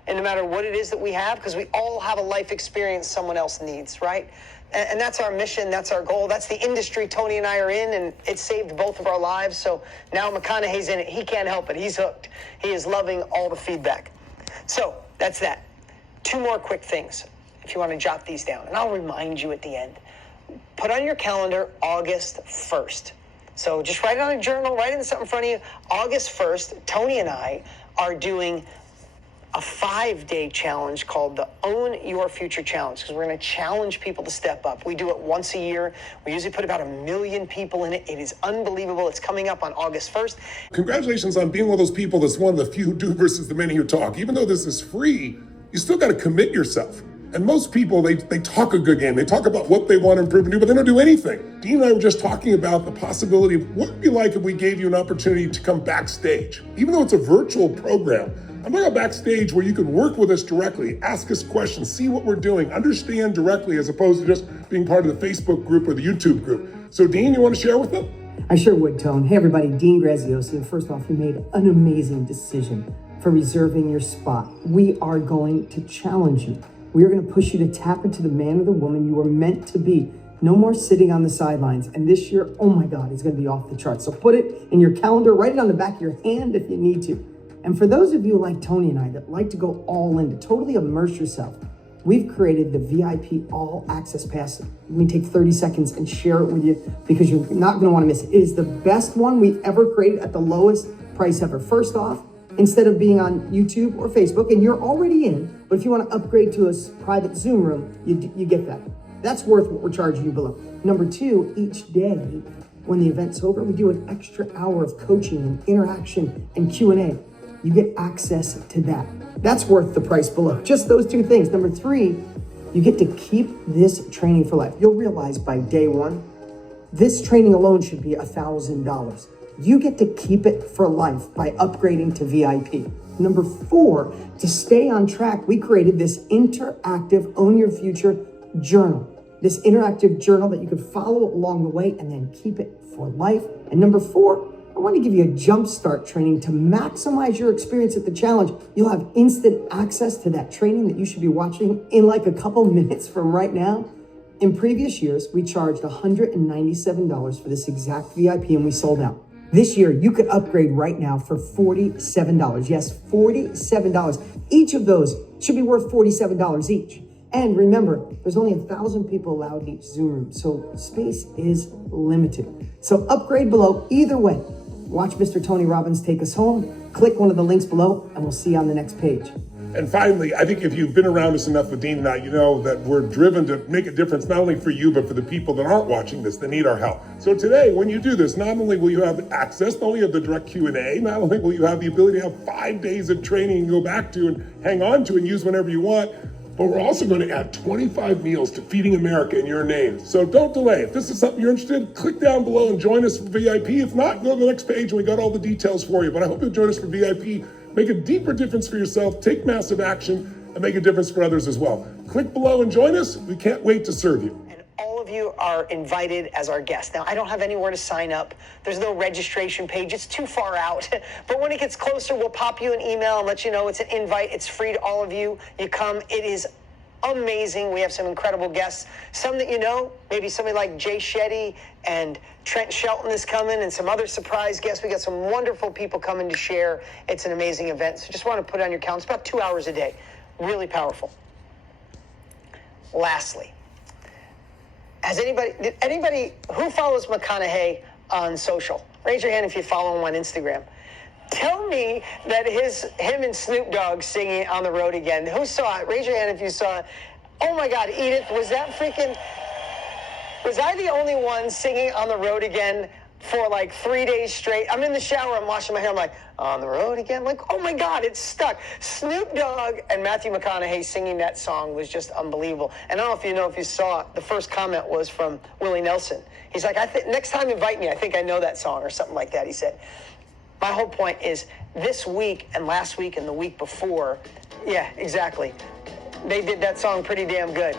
And no matter what it is that we have, because we all have a life experience someone else needs, right? And that's our mission, that's our goal, that's the industry Tony and I are in, and it saved both of our lives. So now McConaughey's in it, he can't help it, he's hooked. He is loving all the feedback. So that's that. Two more quick things, if you want to jot these down, and I'll remind you at the end. Put on your calendar August 1st. So just write it on a journal, write it in something in front of you. August 1st, Tony and I are doing a 5-day challenge called the Own Your Future Challenge, because we're going to challenge people to step up. We do it once a year. We usually put about 1 million people in it. It is unbelievable. It's coming up on August 1st. Congratulations on being one of those people that's one of the few who do versus the many who talk. Even though this is free, you still got to commit yourself. And most people, they talk a good game. They talk about what they want to improve and do, but they don't do anything. Dean and I were just talking about the possibility of what would be like if we gave you an opportunity to come backstage. Even though it's a virtual program, I'm talking about backstage where you can work with us directly, ask us questions, see what we're doing, understand directly, as opposed to just being part of the Facebook group or the YouTube group. So Dean, you want to share with them? I sure would, Tone. Hey everybody, Dean Graziosi. First off, you made an amazing decision for reserving your spot. We are going to challenge you. We are going to push you to tap into the man or the woman you were meant to be. No more sitting on the sidelines. And this year, oh my God, it's going to be off the charts. So put it in your calendar, write it on the back of your hand if you need to. And for those of you like Tony and I that like to go all in, to totally immerse yourself, we've created the VIP All Access Pass. Let me take 30 seconds and share it with you because you're not going to want to miss it. It is the best one we've ever created at the lowest price ever. First off, instead of being on YouTube or Facebook, and you're already in, but if you want to upgrade to a private Zoom room, you get that. That's worth what we're charging you below. Number two, each day when the event's over, we do an extra hour of coaching and interaction and Q&A. You get access to that. That's worth the price below. Just those two things. Number three, you get to keep this training for life. You'll realize by day one, this training alone should be $1,000. You get to keep it for life by upgrading to VIP. Number four, to stay on track, we created this interactive Own Your Future journal. This interactive journal that you can follow along the way and then keep it for life. And number four, I want to give you a jumpstart training to maximize your experience at the challenge. You'll have instant access to that training that you should be watching in like a couple minutes from right now. In previous years, we charged $197 for this exact VIP and we sold out. This year, you could upgrade right now for $47. Yes, $47. Each of those should be worth $47 each. And remember, there's only 1,000 people allowed in each Zoom room, so space is limited. So upgrade below either way. Watch Mr. Tony Robbins take us home. Click one of the links below, and we'll see you on the next page. And finally, I think if you've been around us enough with Dean and I, you know that we're driven to make a difference, not only for you, but for the people that aren't watching this, that need our help. So today, when you do this, not only will you have access, not only have the direct Q&A, not only will you have the ability to have 5 days of training to go back to and hang on to and use whenever you want, but we're also going to add 25 meals to Feeding America in your name. So don't delay. If this is something you're interested in, click down below and join us for VIP. If not, go to the next page and we got all the details for you. But I hope you'll join us for VIP. make a deeper difference for yourself, take massive action, and make a difference for others as well. Click below and join us. We can't wait to serve you. All of you are invited as our guests. Now, I don't have anywhere to sign up. There's no registration page. It's too far out. But when it gets closer, we'll pop you an email and let you know it's an invite. It's free to all of you. You come. It is amazing. We have some incredible guests. Some that you know, maybe somebody like Jay Shetty and Trent Shelton is coming, and some other surprise guests. We got some wonderful people coming to share. It's an amazing event. So just want to put it on your calendar. It's about 2 hours a day. Really powerful. Lastly, did anybody who follows McConaughey on social? Raise your hand if you follow him on Instagram. Tell me that him and Snoop Dogg singing On the Road Again. Who saw it? Raise your hand if you saw it. Oh my God, Edith, was I the only one singing On the Road Again for like 3 days straight? I'm in the shower, I'm washing my hair, I'm like, On the Road Again? Like, oh my God, it's stuck. Snoop Dogg and Matthew McConaughey singing that song was just unbelievable. And I don't know if you saw it, the first comment was from Willie Nelson. He's like, next time invite me, I think I know that song, or something like that, he said. My whole point is this week and last week and the week before, yeah, exactly. They did that song pretty damn good.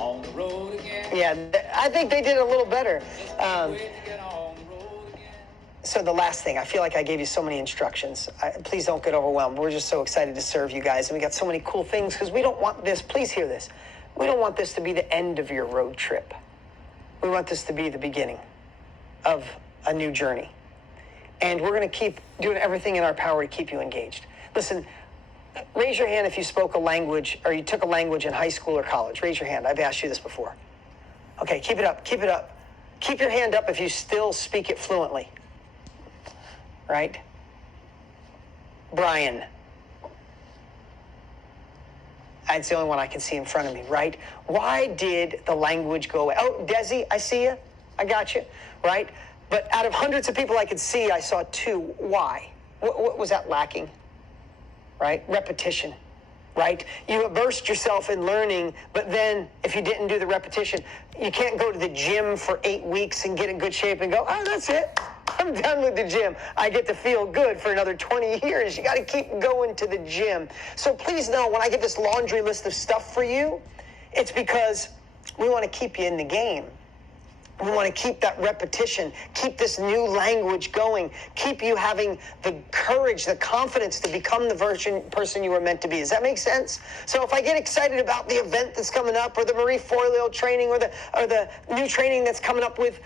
On the road again. Yeah, I think they did a little better. So the last thing, I feel like I gave you so many instructions. Please don't get overwhelmed. We're just so excited to serve you guys. And we got so many cool things because we don't want this, please hear this. We don't want this to be the end of your road trip. We want this to be the beginning of a new journey. And we're going to keep doing everything in our power to keep you engaged. Listen, raise your hand if you spoke a language or you took a language in high school or college. Raise your hand. I've asked you this before. Okay, keep it up. Keep it up. Keep your hand up if you still speak it fluently. Right? Brian. That's the only one I can see in front of me, right? Why did the language go away? Oh, Desi, I see you. I got you, right? But out of hundreds of people I could see, I saw 2. Why? What was that lacking? Right? Repetition, right? You immersed yourself in learning, but then if you didn't do the repetition, you can't go to the gym for 8 weeks and get in good shape and go, oh, that's it. I'm done with the gym. I get to feel good for another 20 years. You got to keep going to the gym. So please know when I give this laundry list of stuff for you, it's because we want to keep you in the game. We want to keep that repetition, keep this new language going, keep you having the courage, the confidence to become the person you were meant to be. Does that make sense? So if I get excited about the event that's coming up, or the Marie Forleo training, or the new training that's coming up with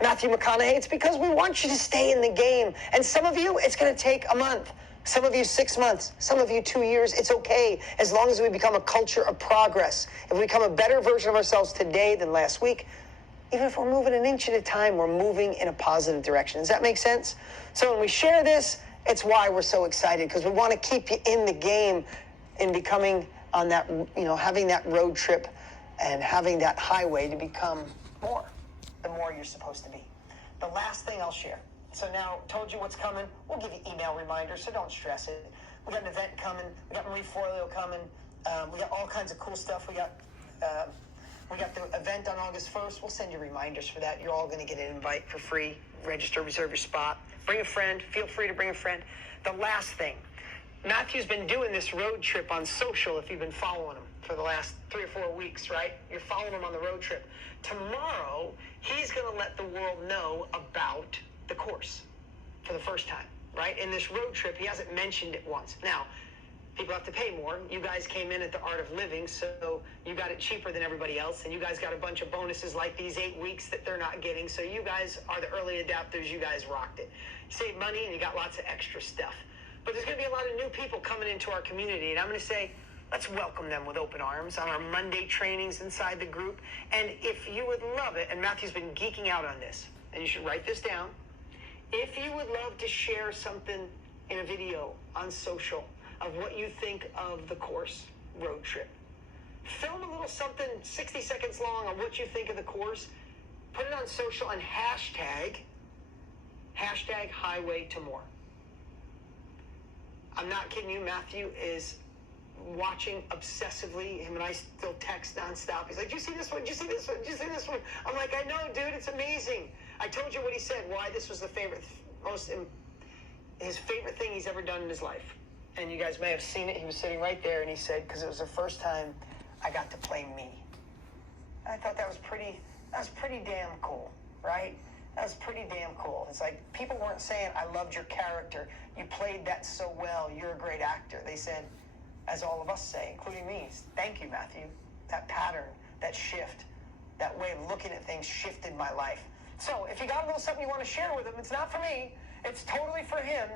Matthew McConaughey, it's because we want you to stay in the game. And some of you, it's going to take a month. Some of you 6 months, some of you 2 years. It's okay as long as we become a culture of progress. If we become a better version of ourselves today than last week, even if we're moving an inch at a time, we're moving in a positive direction. Does that make sense? So when we share this, it's why we're so excited, because we want to keep you in the game in becoming on that, having that road trip and having that highway to become more, the more you're supposed to be. The last thing I'll share. So now, told you what's coming. We'll give you email reminders, so don't stress it. We got an event coming. We got Marie Forleo coming. We got all kinds of cool stuff. We got the event on August 1st. We'll send you reminders for that. You're all going to get an invite for free. Register, reserve your spot. Bring a friend. Feel free to bring a friend. The last thing. Matthew's been doing this road trip on social, if you've been following him for the last 3 or 4 weeks, right? You're following him on the road trip. Tomorrow, he's going to let the world know about the course for the first time, right? In this road trip, he hasn't mentioned it once. Now, people have to pay more. You guys came in at the Art of Living, so you got it cheaper than everybody else, and you guys got a bunch of bonuses like these 8 weeks that they're not getting, so you guys are the early adapters. You guys rocked it. You saved money, and you got lots of extra stuff. But there's going to be a lot of new people coming into our community, and I'm going to say, let's welcome them with open arms on our Monday trainings inside the group. And if you would love it, and Matthew's been geeking out on this, and you should write this down, if you would love to share something in a video on social of what you think of the course road trip, film a little something 60 seconds long on what you think of the course, put it on social, and hashtag highway to more. I'm not kidding you. Matthew is watching obsessively. Him and I still text nonstop. He's like, "Did you see this one? Did you see this one? Did you see this one?" I'm like, "I know, dude. It's amazing." I told you what he said. Why this was the favorite, most his favorite thing he's ever done in his life. And you guys may have seen it. He was sitting right there, and he said, because it was the first time I got to play me. I thought that was pretty damn cool, right? That was pretty damn cool. It's like people weren't saying, I loved your character. You played that so well. You're a great actor. They said, as all of us say, including me, thank you, Matthew. That pattern, that shift, that way of looking at things shifted my life. So if you got a little something you want to share with him, it's not for me. It's totally for him.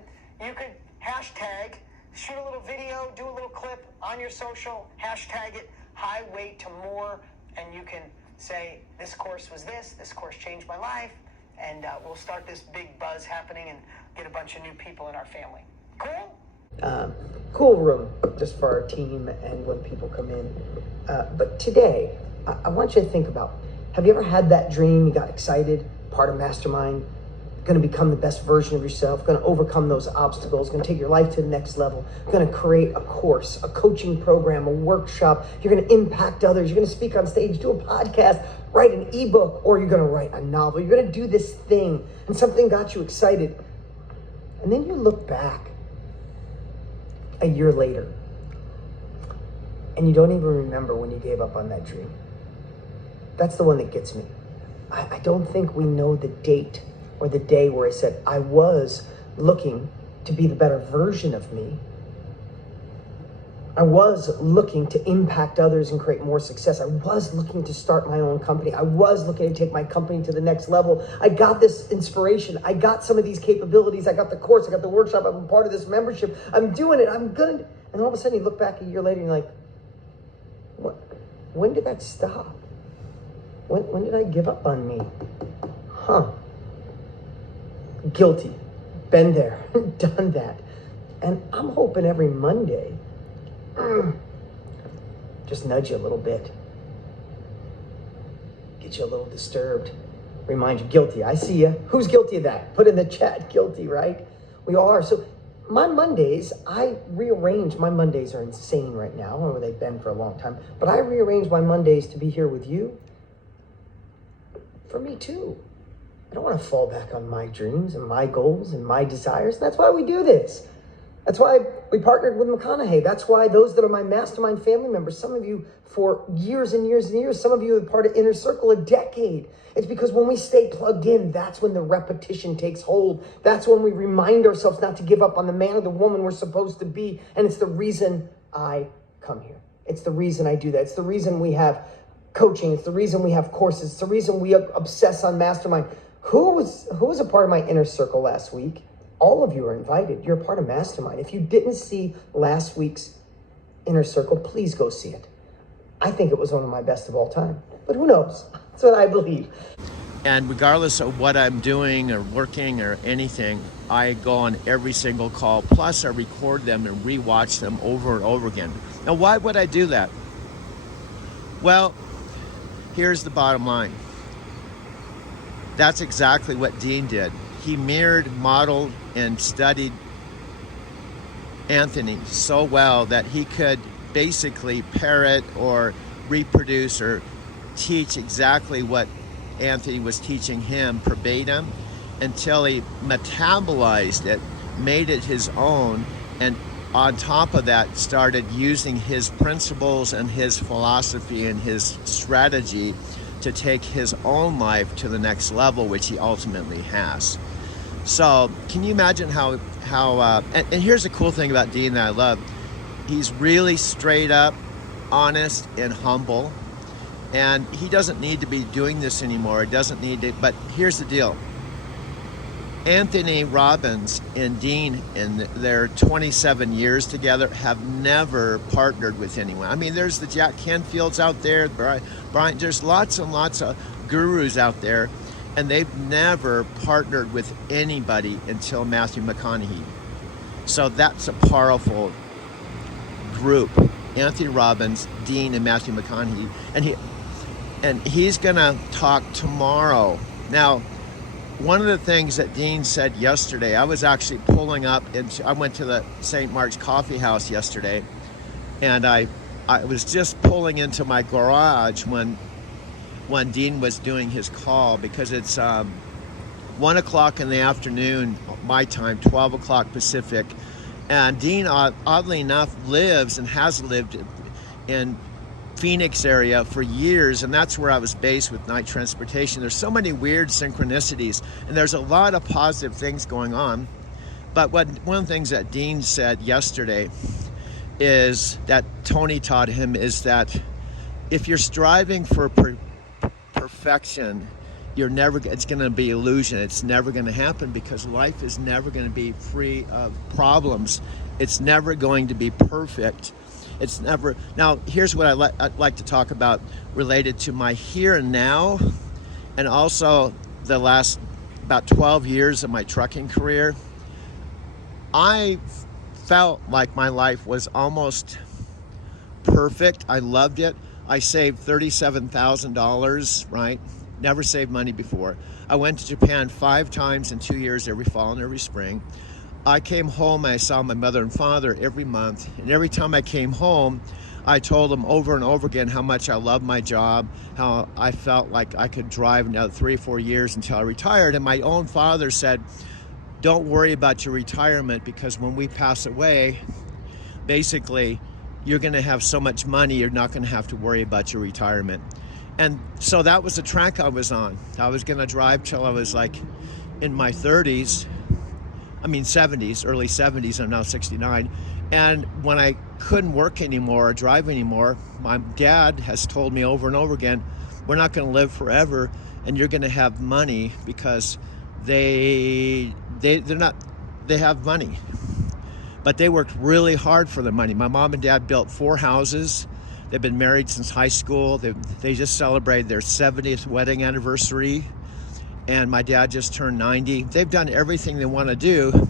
You could hashtag, shoot a little video, do a little clip on your social, hashtag it, Highway to More, and you can say, this course was this course changed my life, and we'll start this big buzz happening and get a bunch of new people in our family. Cool? Cool room just for our team and when people come in. But today, I want you to think about, have you ever had that dream, you got excited, part of Mastermind, going to become the best version of yourself, going to overcome those obstacles, going to take your life to the next level, going to create a course, a coaching program, a workshop, you're going to impact others, you're going to speak on stage, do a podcast, write an ebook, or you're going to write a novel, you're going to do this thing, and something got you excited. And then you look back a year later, and you don't even remember when you gave up on that dream. That's the one that gets me. I don't think we know the date or the day where I said, I was looking to be the better version of me. I was looking to impact others and create more success. I was looking to start my own company. I was looking to take my company to the next level. I got this inspiration. I got some of these capabilities. I got the course. I got the workshop. I'm part of this membership. I'm doing it. I'm good. And all of a sudden you look back a year later and you're like, what? When did that stop? When did I give up on me? Guilty. Been there, done that. And I'm hoping every Monday, just nudge you a little bit. Get you a little disturbed. Remind you, guilty. I see you. Who's guilty of that? Put in the chat, guilty, right? We all are. So my Mondays, I rearrange. My Mondays are insane right now, or they've been for a long time. But I rearrange my Mondays to be here with you. For me too. I don't want to fall back on my dreams and my goals and my desires. That's why we do this. That's why we partnered with McConaughey. That's why those that are my Mastermind family members, some of you for years and years and years, some of you are part of Inner Circle a decade. It's because when we stay plugged in, that's when the repetition takes hold. That's when we remind ourselves not to give up on the man or the woman we're supposed to be. And it's the reason I come here. It's the reason I do that. It's the reason we have coaching. It's the reason we have courses. It's the reason we obsess on Mastermind. Who was a part of my Inner Circle last week? All of you are invited. You're a part of Mastermind. If you didn't see last week's Inner Circle, please go see it. I think it was one of my best of all time. But who knows? That's what I believe. And regardless of what I'm doing or working or anything, I go on every single call. Plus, I record them and rewatch them over and over again. Now, why would I do that? Well, here's the bottom line. That's exactly what Dean did. He mirrored, modeled, and studied Anthony so well that he could basically parrot or reproduce or teach exactly what Anthony was teaching him verbatim until he metabolized it, made it his own, and on top of that started using his principles and his philosophy and his strategy to take his own life to the next level, which he ultimately has. So can you imagine how and here's the cool thing about Dean that I love. He's really straight up, honest, and humble. And he doesn't need to be doing this anymore. He doesn't need to, but here's the deal. Anthony Robbins and Dean, in their 27 years together, have never partnered with anyone. I mean, there's the Jack Canfields out there, Brian, there's lots and lots of gurus out there, and they've never partnered with anybody until Matthew McConaughey. So that's a powerful group. Anthony Robbins, Dean, and Matthew McConaughey. And he's gonna talk tomorrow. Now, one of the things that Dean said yesterday, I was actually pulling up into, I went to the St. Mark's Coffee House yesterday, and I was just pulling into my garage when Dean was doing his call, because it's 1 o'clock in the afternoon my time, 12 o'clock Pacific. And Dean, oddly enough, lives and has lived in Phoenix area for years, and that's where I was based with Night Transportation. There's so many weird synchronicities, and there's a lot of positive things going on. But one of the things that Dean said yesterday is that Tony taught him is that if you're striving for perfection, it's going to be illusion. It's never going to happen, because life is never going to be free of problems. It's never going to be perfect. It's never. Now, here's what I'd like to talk about related to my here and now, and also the last about 12 years of my trucking career. I felt like my life was almost perfect. I loved it. I saved $37,000, right? Never saved money before. I went to Japan 5 times in 2 years, every fall and every spring. I came home, I saw my mother and father every month, and every time I came home, I told them over and over again how much I loved my job, how I felt like I could drive another 3 or 4 years until I retired. And my own father said, don't worry about your retirement, because when we pass away, basically, you're gonna have so much money, you're not gonna have to worry about your retirement. And so that was the track I was on. I was gonna drive till I was like in my 30s, I mean 70s, early 70s, I'm now 69. And when I couldn't work anymore or drive anymore, my dad has told me over and over again, we're not gonna live forever, and you're gonna have money, because they have money. But they worked really hard for their money. My mom and dad built 4 houses. They've been married since high school. They just celebrated their 70th wedding anniversary. And my dad just turned 90. They've done everything they want to do,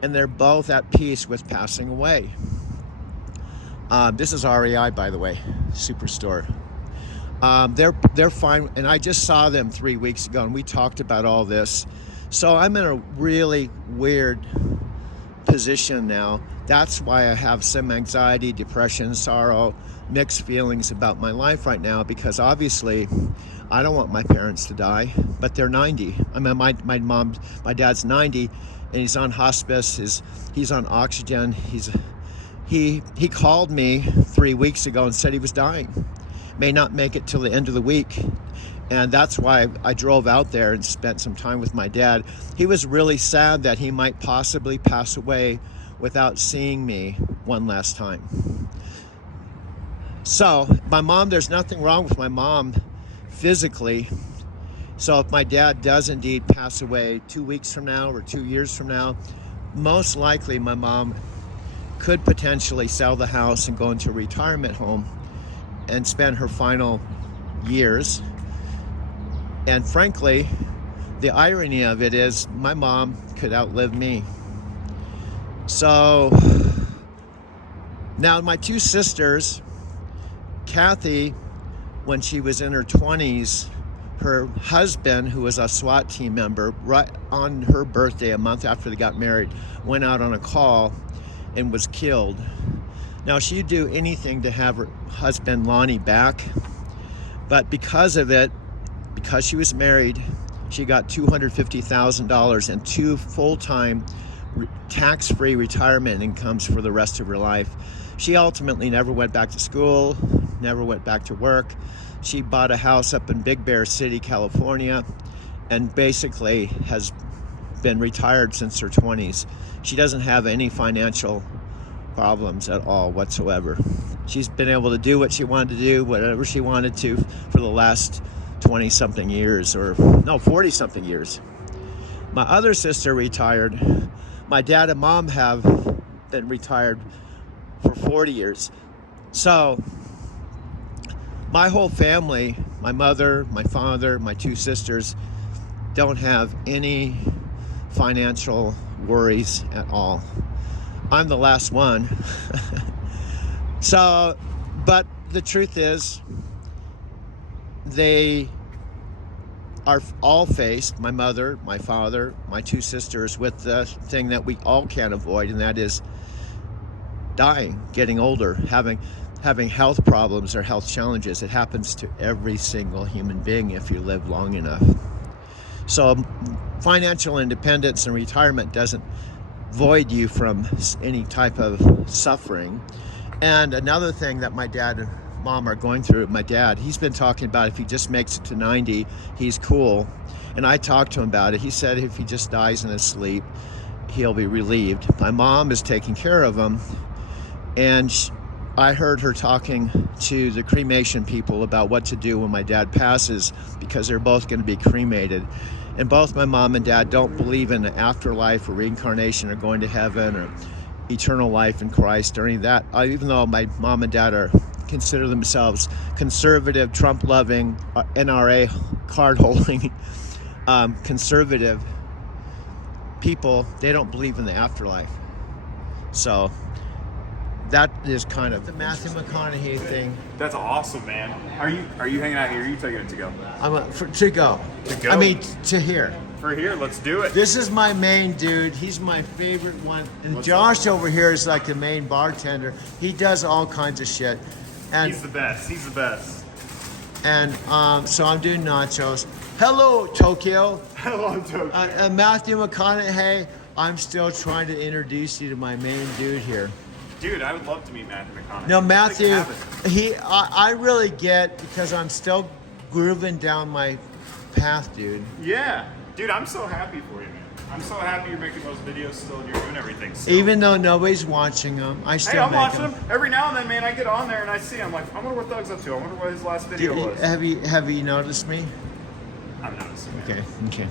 and they're both at peace with passing away. This is REI, by the way, Superstore. They're fine, and I just saw them 3 weeks ago, and we talked about all this. So I'm in a really weird position now. That's why I have some anxiety, depression, sorrow, mixed feelings about my life right now, because obviously I don't want my parents to die, but they're 90. I mean, my dad's 90, and he's on hospice. He's on oxygen. He called me 3 weeks ago and said he was dying. May not make it till the end of the week. And that's why I drove out there and spent some time with my dad. He was really sad that he might possibly pass away without seeing me one last time. So my mom, there's nothing wrong with my mom physically. So if my dad does indeed pass away 2 weeks from now or 2 years from now, most likely my mom could potentially sell the house and go into a retirement home and spend her final years. And frankly, the irony of it is my mom could outlive me. So now my 2 sisters, Kathy, when she was in her 20s, her husband, who was a SWAT team member, right on her birthday, a month after they got married, went out on a call and was killed. Now, she'd do anything to have her husband, Lonnie, back, but because of it, because she was married, she got $250,000 and 2 full-time tax-free retirement incomes for the rest of her life. She ultimately never went back to school, never went back to work. She bought a house up in Big Bear City, California, and basically has been retired since her 20s. She doesn't have any financial problems at all whatsoever. She's been able to do what she wanted to do, whatever she wanted to, for the last 20-something years, or no, 40-something years. My other sister retired. My dad and mom have been retired for 40 years. So my whole family, my mother, my father, my 2 sisters, don't have any financial worries at all. I'm the last one. So, but the truth is, they are all faced, my mother, my father, my 2 sisters, with the thing that we all can't avoid, and that is dying, getting older, having health problems or health challenges. It happens to every single human being if you live long enough. So financial independence and retirement doesn't void you from any type of suffering. And another thing that my dad and mom are going through, my dad, he's been talking about if he just makes it to 90, he's cool. And I talked to him about it. He said if he just dies in his sleep, he'll be relieved. My mom is taking care of him. And I heard her talking to the cremation people about what to do when my dad passes, because they're both going to be cremated. And both my mom and dad don't believe in the afterlife or reincarnation or going to heaven or eternal life in Christ or any of that. Even though my mom and dad consider themselves conservative, Trump-loving, NRA card-holding, conservative people, they don't believe in the afterlife. So that is kind of the Matthew McConaughey thing. That's awesome, man. Are you hanging out here? Or are you taking it to go? To go. To go? I mean, to here. For here, let's do it. This is my main dude. He's my favorite one. And Josh over here is like the main bartender. He does all kinds of shit. And He's the best. He's the best. And so I'm doing nachos. Hello, Tokyo. Hello, Tokyo. Matthew McConaughey, I'm still trying to introduce you to my main dude here. Dude, I would love to meet Matthew McConaughey. No, Matthew, I really get, because I'm still grooving down my path, dude. Yeah. Dude, I'm so happy for you, man. I'm so happy you're making those videos still and you're doing everything still. Even though nobody's watching them, I still I'm make watching them. them. Every now and then, man, I get on there and I see, I'm like, I wonder what Doug's up to. I wonder what his last video was. Have you noticed me? I'm noticing, man. Okay.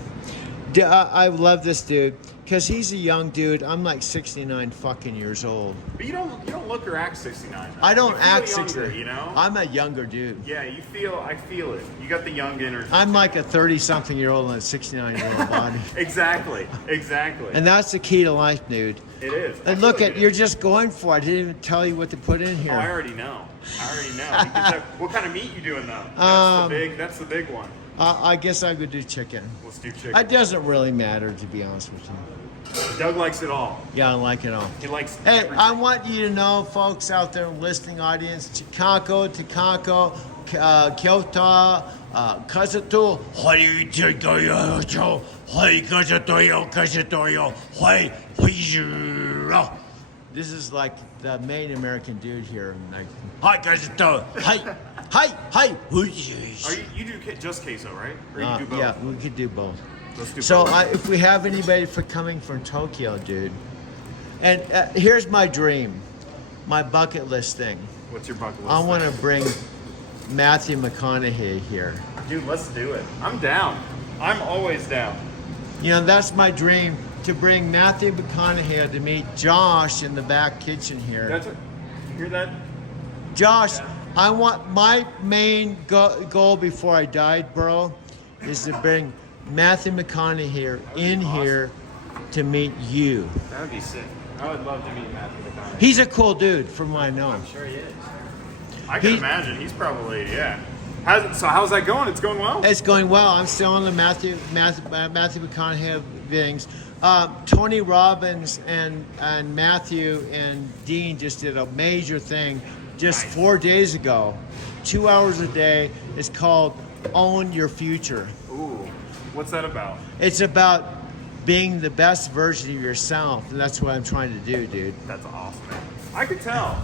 I love this dude because he's a young dude. I'm like 69 fucking years old. But you don't look or act 69. I don't You feel act younger, 60. you know? I'm a younger dude. Yeah, I feel it. You got the young energy. I'm like a 30-something-year-old in a 69-year-old body. Exactly. And that's the key to life, dude. It is. And look you're just going for it. I didn't even tell you what to put in here. Oh, I already know. You can tell- what kind of meat you doing though? That's the big one. I guess I would do chicken. Let's do chicken. It doesn't really matter, to be honest with you. Doug likes it all. Yeah, I like it all. He likes Hey, everything. I want you to know, folks out there in the listening audience, Chicago, Kyoto, Kazato, this is like the main American dude here. Like, hi, Kazato, hi. You do just queso, right? Or you do both? Yeah, we could do both. Let's do So both. if we have anybody coming from Tokyo, dude, and here's my dream, my bucket list thing. What's your bucket list? I want to bring Matthew McConaughey here. Dude, let's do it. I'm down. I'm always down. You know, that's my dream, to bring Matthew McConaughey to meet Josh in the back kitchen here. That's it. You hear that? Josh, I want my main goal before I died, bro, is to bring Matthew McConaughey in here to meet you. That would be sick. I would love to meet Matthew McConaughey. He's a cool dude, from what I know. I'm sure he is. I can imagine. He's probably, yeah. How's that going? It's going well? It's going well. I'm still on the Matthew McConaughey things. Tony Robbins and Matthew and Dean just did a major thing just 4 days ago. 2 hours a day. It's called Own Your Future. Ooh. What's that about? It's about being the best version of yourself, and that's what I'm trying to do, dude. That's awesome. I could tell.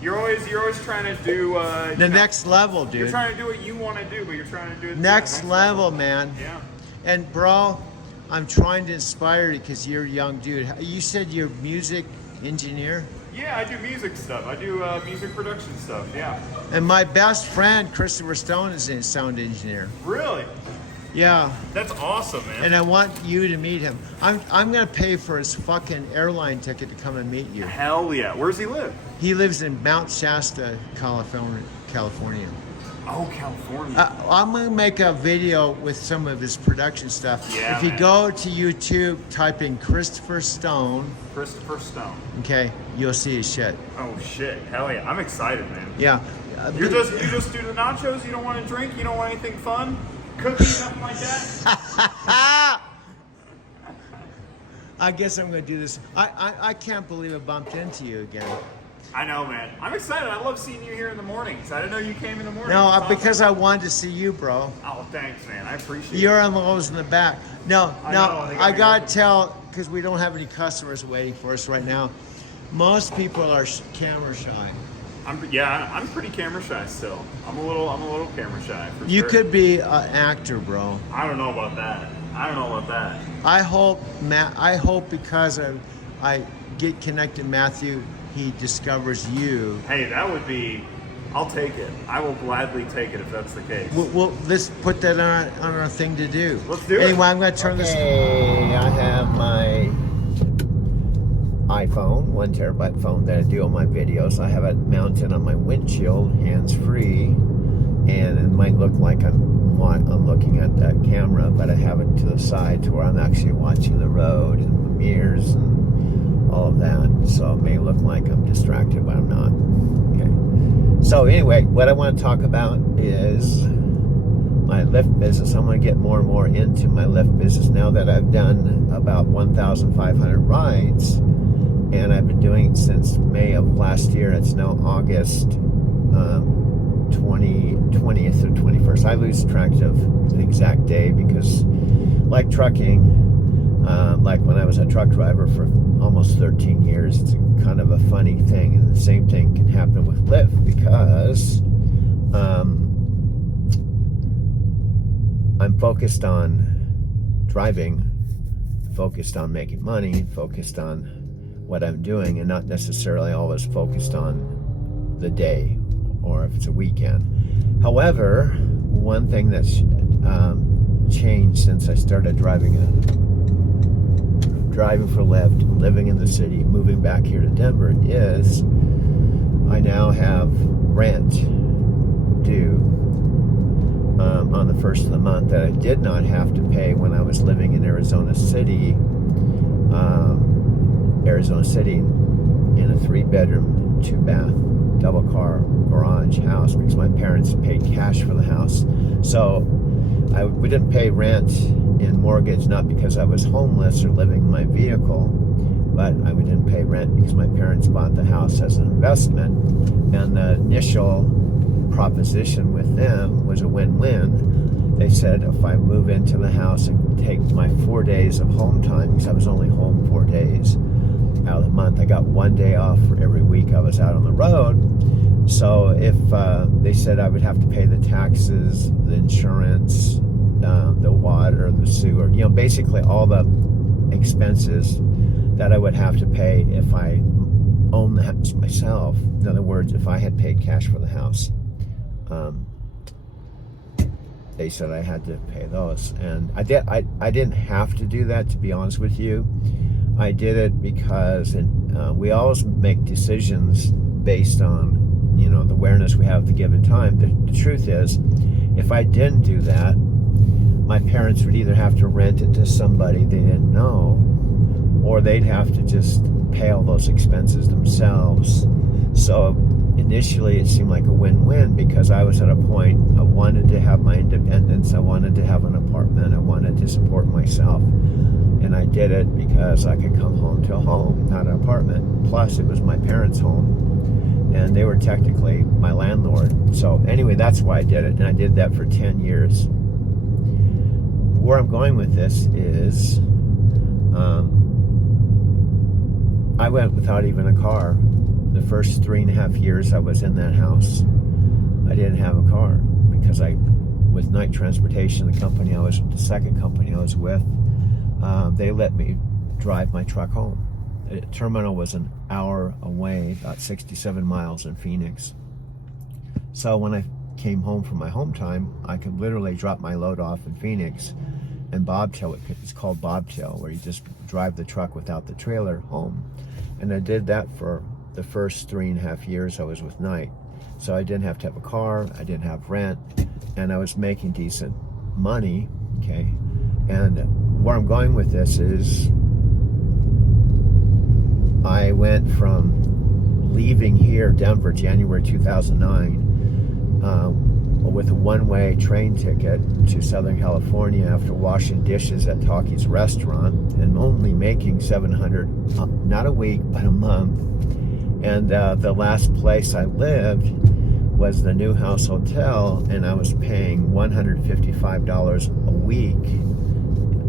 You're always trying to do The next level, dude. You're trying to do what you want to do, but you're trying to do it Next level, man. Yeah. And bro, I'm trying to inspire you because you're a young dude. You said you're a music engineer? Yeah, I do music stuff. I do music production stuff, yeah. And my best friend, Christopher Stone, is a sound engineer. Really? Yeah. That's awesome, man. And I want you to meet him. I'm gonna pay for his fucking airline ticket to come and meet you. Hell yeah. Where does he live? He lives in Mount Shasta, California. Oh, California. I'm gonna make a video with some of his production stuff. Yeah, if you man. go to YouTube, type in Christopher Stone. Christopher Stone. Okay, you'll see his shit. Oh shit. Hell yeah. I'm excited, man. Yeah. You just do the nachos? You don't want to drink? You don't want anything fun? Cookies, nothing like that? I guess I'm gonna do this. I can't believe I bumped into you again. I know, man. I'm excited. I love seeing you here in the mornings. I didn't know you came in the morning. No, because I wanted to see you, bro. Oh, thanks, man. I appreciate it. You're on the lows in the back. No, I know, they got I me gotta looking. tell, because we don't have any customers waiting for us right now. Most people are camera shy. I'm pretty camera shy still. I'm a little camera shy for You sure. could be an actor, bro. I don't know about that. I hope because I get connected, Matthew, he discovers you. Hey, that would be. I'll take it. I will gladly take it if that's the case. Well, let's put that on our thing to do. Let's do it. Anyway, I'm going to turn this. Hey, I have my iPhone, 1 terabyte phone that I do all my videos. I have it mounted on my windshield, hands-free, and it might look like I'm looking at that camera, but I have it to the side to where I'm actually watching the road and the mirrors and all of that. So it may look like I'm distracted, but I'm not. Okay. So anyway, what I want to talk about is my Lyft business. I'm going to get more and more into my Lyft business now that I've done about 1,500 rides, and I've been doing it since May of last year. It's now August 20th or 21st. I lose track of the exact day because, like trucking, like when I was a truck driver for almost 13 years, it's kind of a funny thing, and the same thing can happen with Lyft because I'm focused on driving, focused on making money, focused on what I'm doing, and not necessarily always focused on the day or if it's a weekend. However, one thing that's changed since I started driving for Lyft, living in the city, moving back here to Denver, is I now have rent due on the first of the month that I did not have to pay when I was living in Arizona City, in a 3-bedroom, 2-bath, double-car garage house because my parents paid cash for the house. So we didn't pay rent in mortgage, not because I was homeless or living in my vehicle, but I didn't pay rent because my parents bought the house as an investment. And the initial proposition with them was a win-win. They said if I move into the house and take my 4 days of home time, because I was only home 4 days out of the month, I got 1 day off for every week I was out on the road. So if they said I would have to pay the taxes, the insurance, the water, the sewer, basically all the expenses that I would have to pay if I owned the house myself. In other words, if I had paid cash for the house, they said I had to pay those. And I didn't have to do that, to be honest with you. I did it because we always make decisions based on the awareness we have at the given time. The truth is, if I didn't do that, my parents would either have to rent it to somebody they didn't know, or they'd have to just pay all those expenses themselves. So initially it seemed like a win-win because I was at a point I wanted to have my independence, I wanted to have an apartment, I wanted to support myself. And I did it because I could come home to a home, not an apartment. Plus it was my parents' home, and they were technically my landlord. So anyway, that's why I did it, and I did that for 10 years. Where I'm going with this is I went without even a car. The first 3.5 years I was in that house, I didn't have a car because with Night Transportation, the second company I was with, they let me drive my truck home. The terminal was an hour away, about 67 miles in Phoenix. So when I came home from my home time, I could literally drop my load off in Phoenix and bobtail it. It's called bobtail, where you just drive the truck without the trailer home. And I did that for the first 3.5 years I was with Night. So I didn't have to have a car, I didn't have rent, and I was making decent money, okay? And where I'm going with this is I went from leaving here, Denver, January 2009, with a one-way train ticket to Southern California after washing dishes at Talkie's restaurant and only making $700, not a week, but a month. And the last place I lived was the Newhouse Hotel, and I was paying $155 a week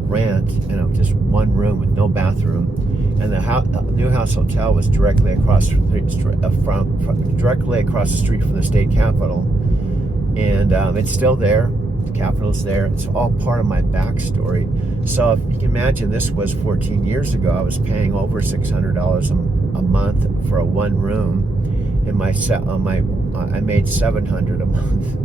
rent, and it was just one room with no bathroom. And the Newhouse Hotel was directly across directly across the street from the state capitol, and it's still there. The Capitol's there. It's all part of my backstory. So if you can imagine, this was 14 years ago. I was paying over $600 a month for a one room. In I made $700 a month,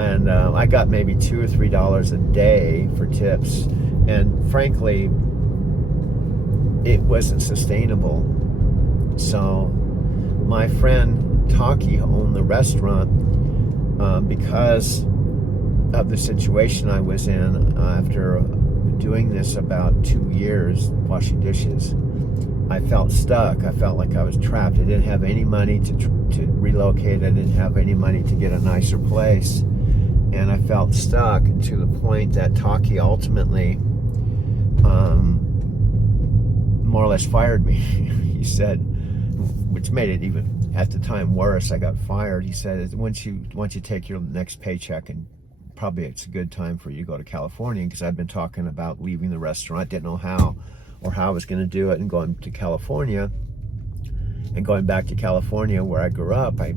and I got maybe $2 or $3 a day for tips. And frankly, it wasn't sustainable. So my friend Taki owned the restaurant because of the situation I was in after doing this about 2 years washing dishes. I felt stuck. I felt like I was trapped. I didn't have any money to relocate. I didn't have any money to get a nicer place. And I felt stuck to the point that Taki ultimately more or less fired me. He said, which made it even at the time worse. I got fired. He said, once you take your next paycheck, and probably it's a good time for you to go to California, because I've been talking about leaving the restaurant. Didn't know how or how I was going to do it, and going to California and going back to California where I grew up. I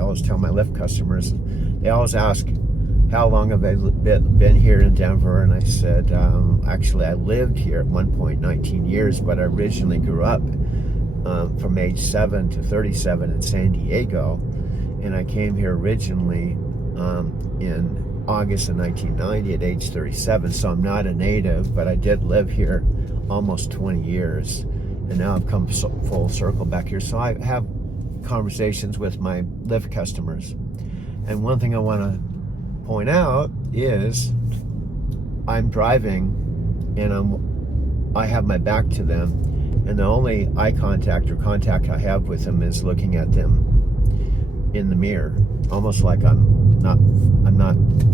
always tell my Lyft customers, they always ask, how long have I been here in Denver? And I said, actually, I lived here at one point 19 years, but I originally grew up from age 7 to 37 in San Diego. And I came here originally in August of 1990 at age 37. So I'm not a native, but I did live here almost 20 years. And now I've come full circle back here. So I have conversations with my Lyft customers. And one thing I want to point out is I'm driving and I have my back to them, and the only eye contact or contact I have with them is looking at them in the mirror, almost like I'm not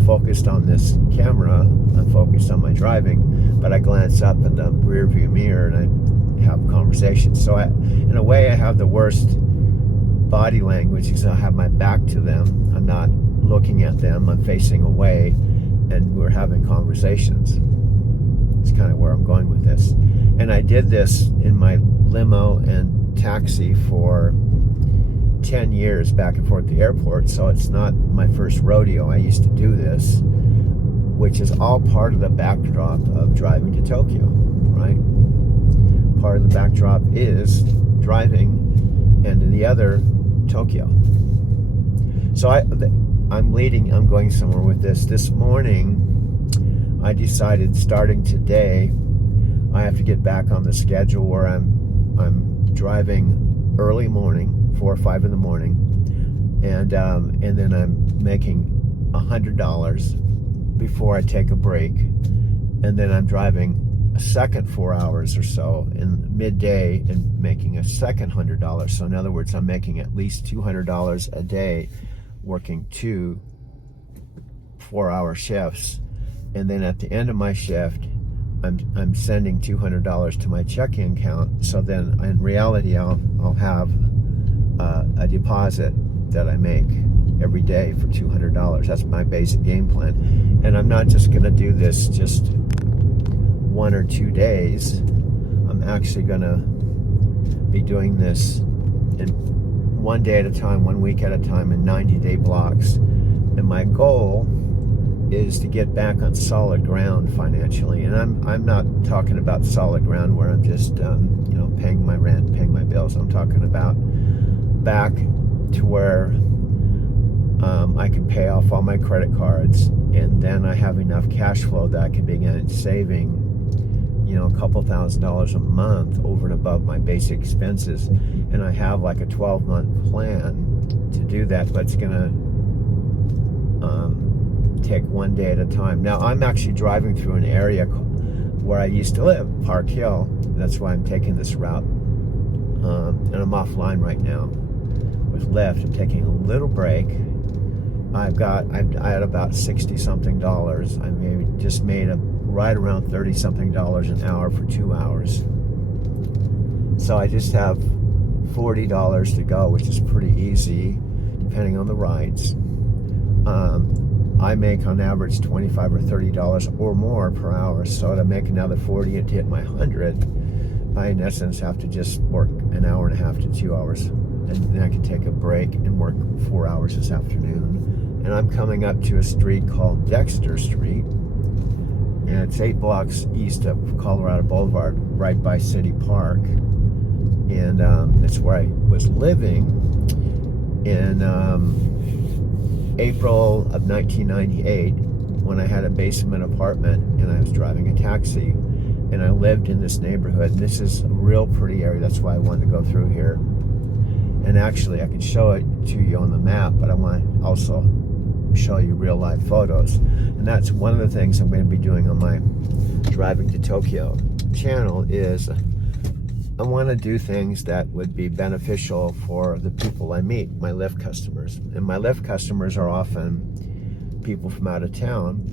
focused on this camera. I'm focused on my driving, but I glance up in the rear view mirror and I have conversations. So in a way, I have the worst body language because I have my back to them. I'm not looking at them, I'm facing away, and we're having conversations. It's kind of where I'm going with this. And I did this in my limo and taxi for 10 years back and forth to the airport, so it's not my first rodeo. I used to do this, which is all part of the backdrop of driving to Tokyo, right? Part of the backdrop is driving, and the other, Tokyo. So I'm going somewhere with this. This morning, I decided, starting today, I have to get back on the schedule where I'm driving early morning, 4 or 5 in the morning, and then I'm making $100 before I take a break, and then I'm driving a second 4 hours or so in midday and making a second $100. So in other words, I'm making at least $200 a day, working 2 4-hour shifts, and then at the end of my shift I'm sending $200 to my check-in account. So then in reality I'll have a deposit that I make every day for $200. That's my basic game plan, and I'm not just gonna do this just 1 or 2 days. I'm actually gonna be doing this in 1 day at a time, 1 week at a time, in 90-day blocks. And my goal is to get back on solid ground financially. And I'm not talking about solid ground where I'm just paying my rent, paying my bills. I'm talking about back to where I can pay off all my credit cards, and then I have enough cash flow that I can begin saving a couple $1,000s a month over and above my basic expenses. And I have like a 12-month plan to do that, but it's gonna take 1 day at a time. Now I'm actually driving through an area where I used to live, Park Hill. That's why I'm taking this route, and I'm offline right now with Lyft. I'm taking a little break. I had about $60-something. I just made right around $30-something an hour for 2 hours. So I just have $40 to go, which is pretty easy, depending on the rides. I make on average $25 or $30 or more per hour. So to make another 40 and to hit my 100, I in essence have to just work an hour and a half to 2 hours. And then I can take a break and work 4 hours this afternoon. And I'm coming up to a street called Dexter Street. And it's 8 blocks east of Colorado Boulevard, right by City Park. And it's where I was living in April of 1998 when I had a basement apartment and I was driving a taxi. And I lived in this neighborhood. And this is a real pretty area. That's why I wanted to go through here. And actually, I can show it to you on the map, but I want to also show you real life photos. And that's one of the things I'm going to be doing on my Driving to Tokyo channel is I want to do things that would be beneficial for the people I meet, my Lyft customers. And my Lyft customers are often people from out of town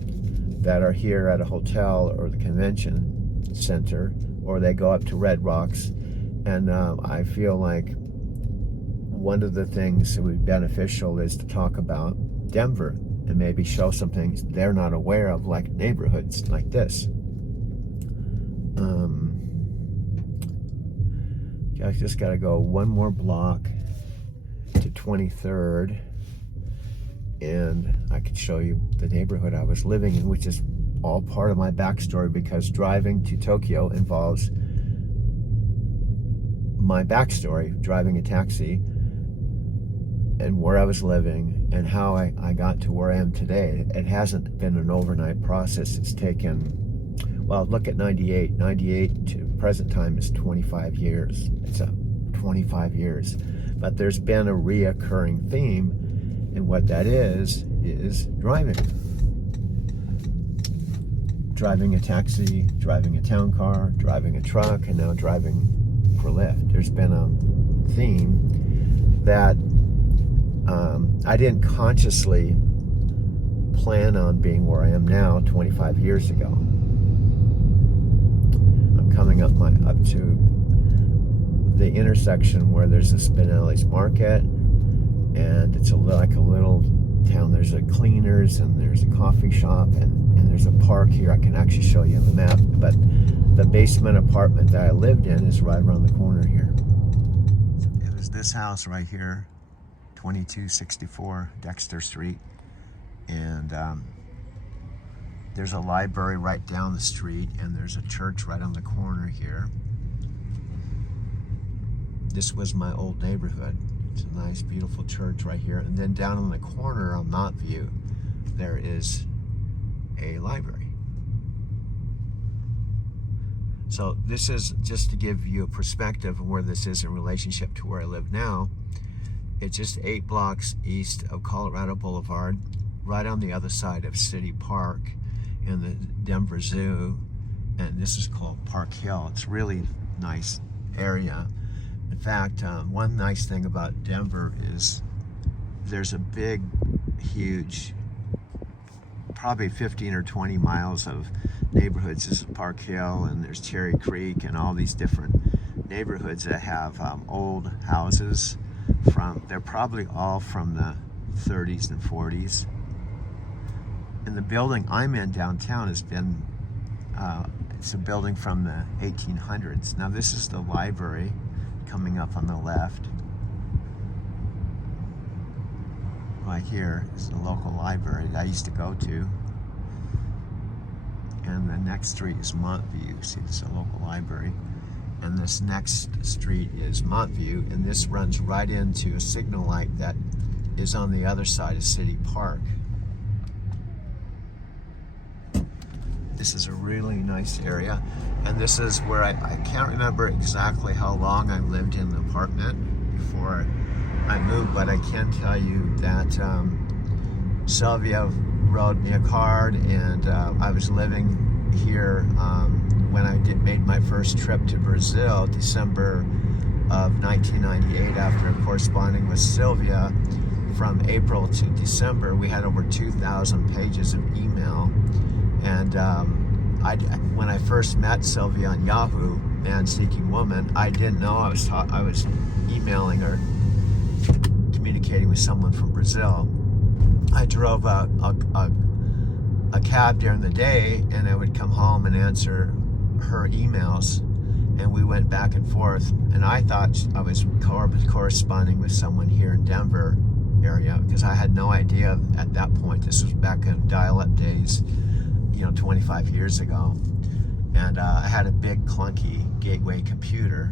that are here at a hotel or the convention center, or they go up to Red Rocks. And I feel like one of the things that would be beneficial is to talk about Denver and maybe show some things they're not aware of, like neighborhoods like this. I just got to go one more block to 23rd, and I can show you the neighborhood I was living in, which is all part of my backstory, because driving to Tokyo involves my backstory, driving a taxi, and where I was living, and how I got to where I am today. It hasn't been an overnight process. It's taken, well, look at 98. 98 to present time is 25 years. It's 25 years. But there's been a reoccurring theme, and what that is driving. Driving a taxi, driving a town car, driving a truck, and now driving for Lyft. There's been a theme that I didn't consciously plan on being where I am now 25 years ago. I'm coming up to the intersection where there's a Spinelli's Market, and it's like a little town. There's a cleaners, and there's a coffee shop, and there's a park here. I can actually show you on the map, but the basement apartment that I lived in is right around the corner here. It was this house right here, 2264 Dexter Street, and there's a library right down the street, and there's a church right on the corner here. This was my old neighborhood. It's a nice, beautiful church right here, and then down in the corner on Montview, there is a library. So this is just to give you a perspective of where this is in relationship to where I live now. It's just 8 blocks east of Colorado Boulevard, right on the other side of City Park and the Denver Zoo. And this is called Park Hill. It's a really nice area. In fact, one nice thing about Denver is there's a big, huge, probably 15 or 20 miles of neighborhoods. This is Park Hill, and there's Cherry Creek, and all these different neighborhoods that have old houses. They're probably all from the 30s and 40s. And the building I'm in downtown has been, it's a building from the 1800s. Now this is the library coming up on the left. Right here is the local library that I used to go to. And the next street is Montview. See, it's a local library. And this next street is Montview, and this runs right into a signal light that is on the other side of City Park. This is a really nice area, and this is where I can't remember exactly how long I lived in the apartment before I moved, but I can tell you that Sylvia wrote me a card, and I was living here when I made my first trip to Brazil, December of 1998, after corresponding with Sylvia from April to December. We had over 2,000 pages of email. And when I first met Sylvia on Yahoo, man seeking woman. I didn't know I was emailing or communicating with someone from Brazil. I drove a cab during the day, and I would come home and answer her emails, and we went back and forth. And I thought I was corresponding with someone here in Denver area, because I had no idea at that point. This was back in dial-up days, 25 years ago. And I had a big clunky Gateway computer,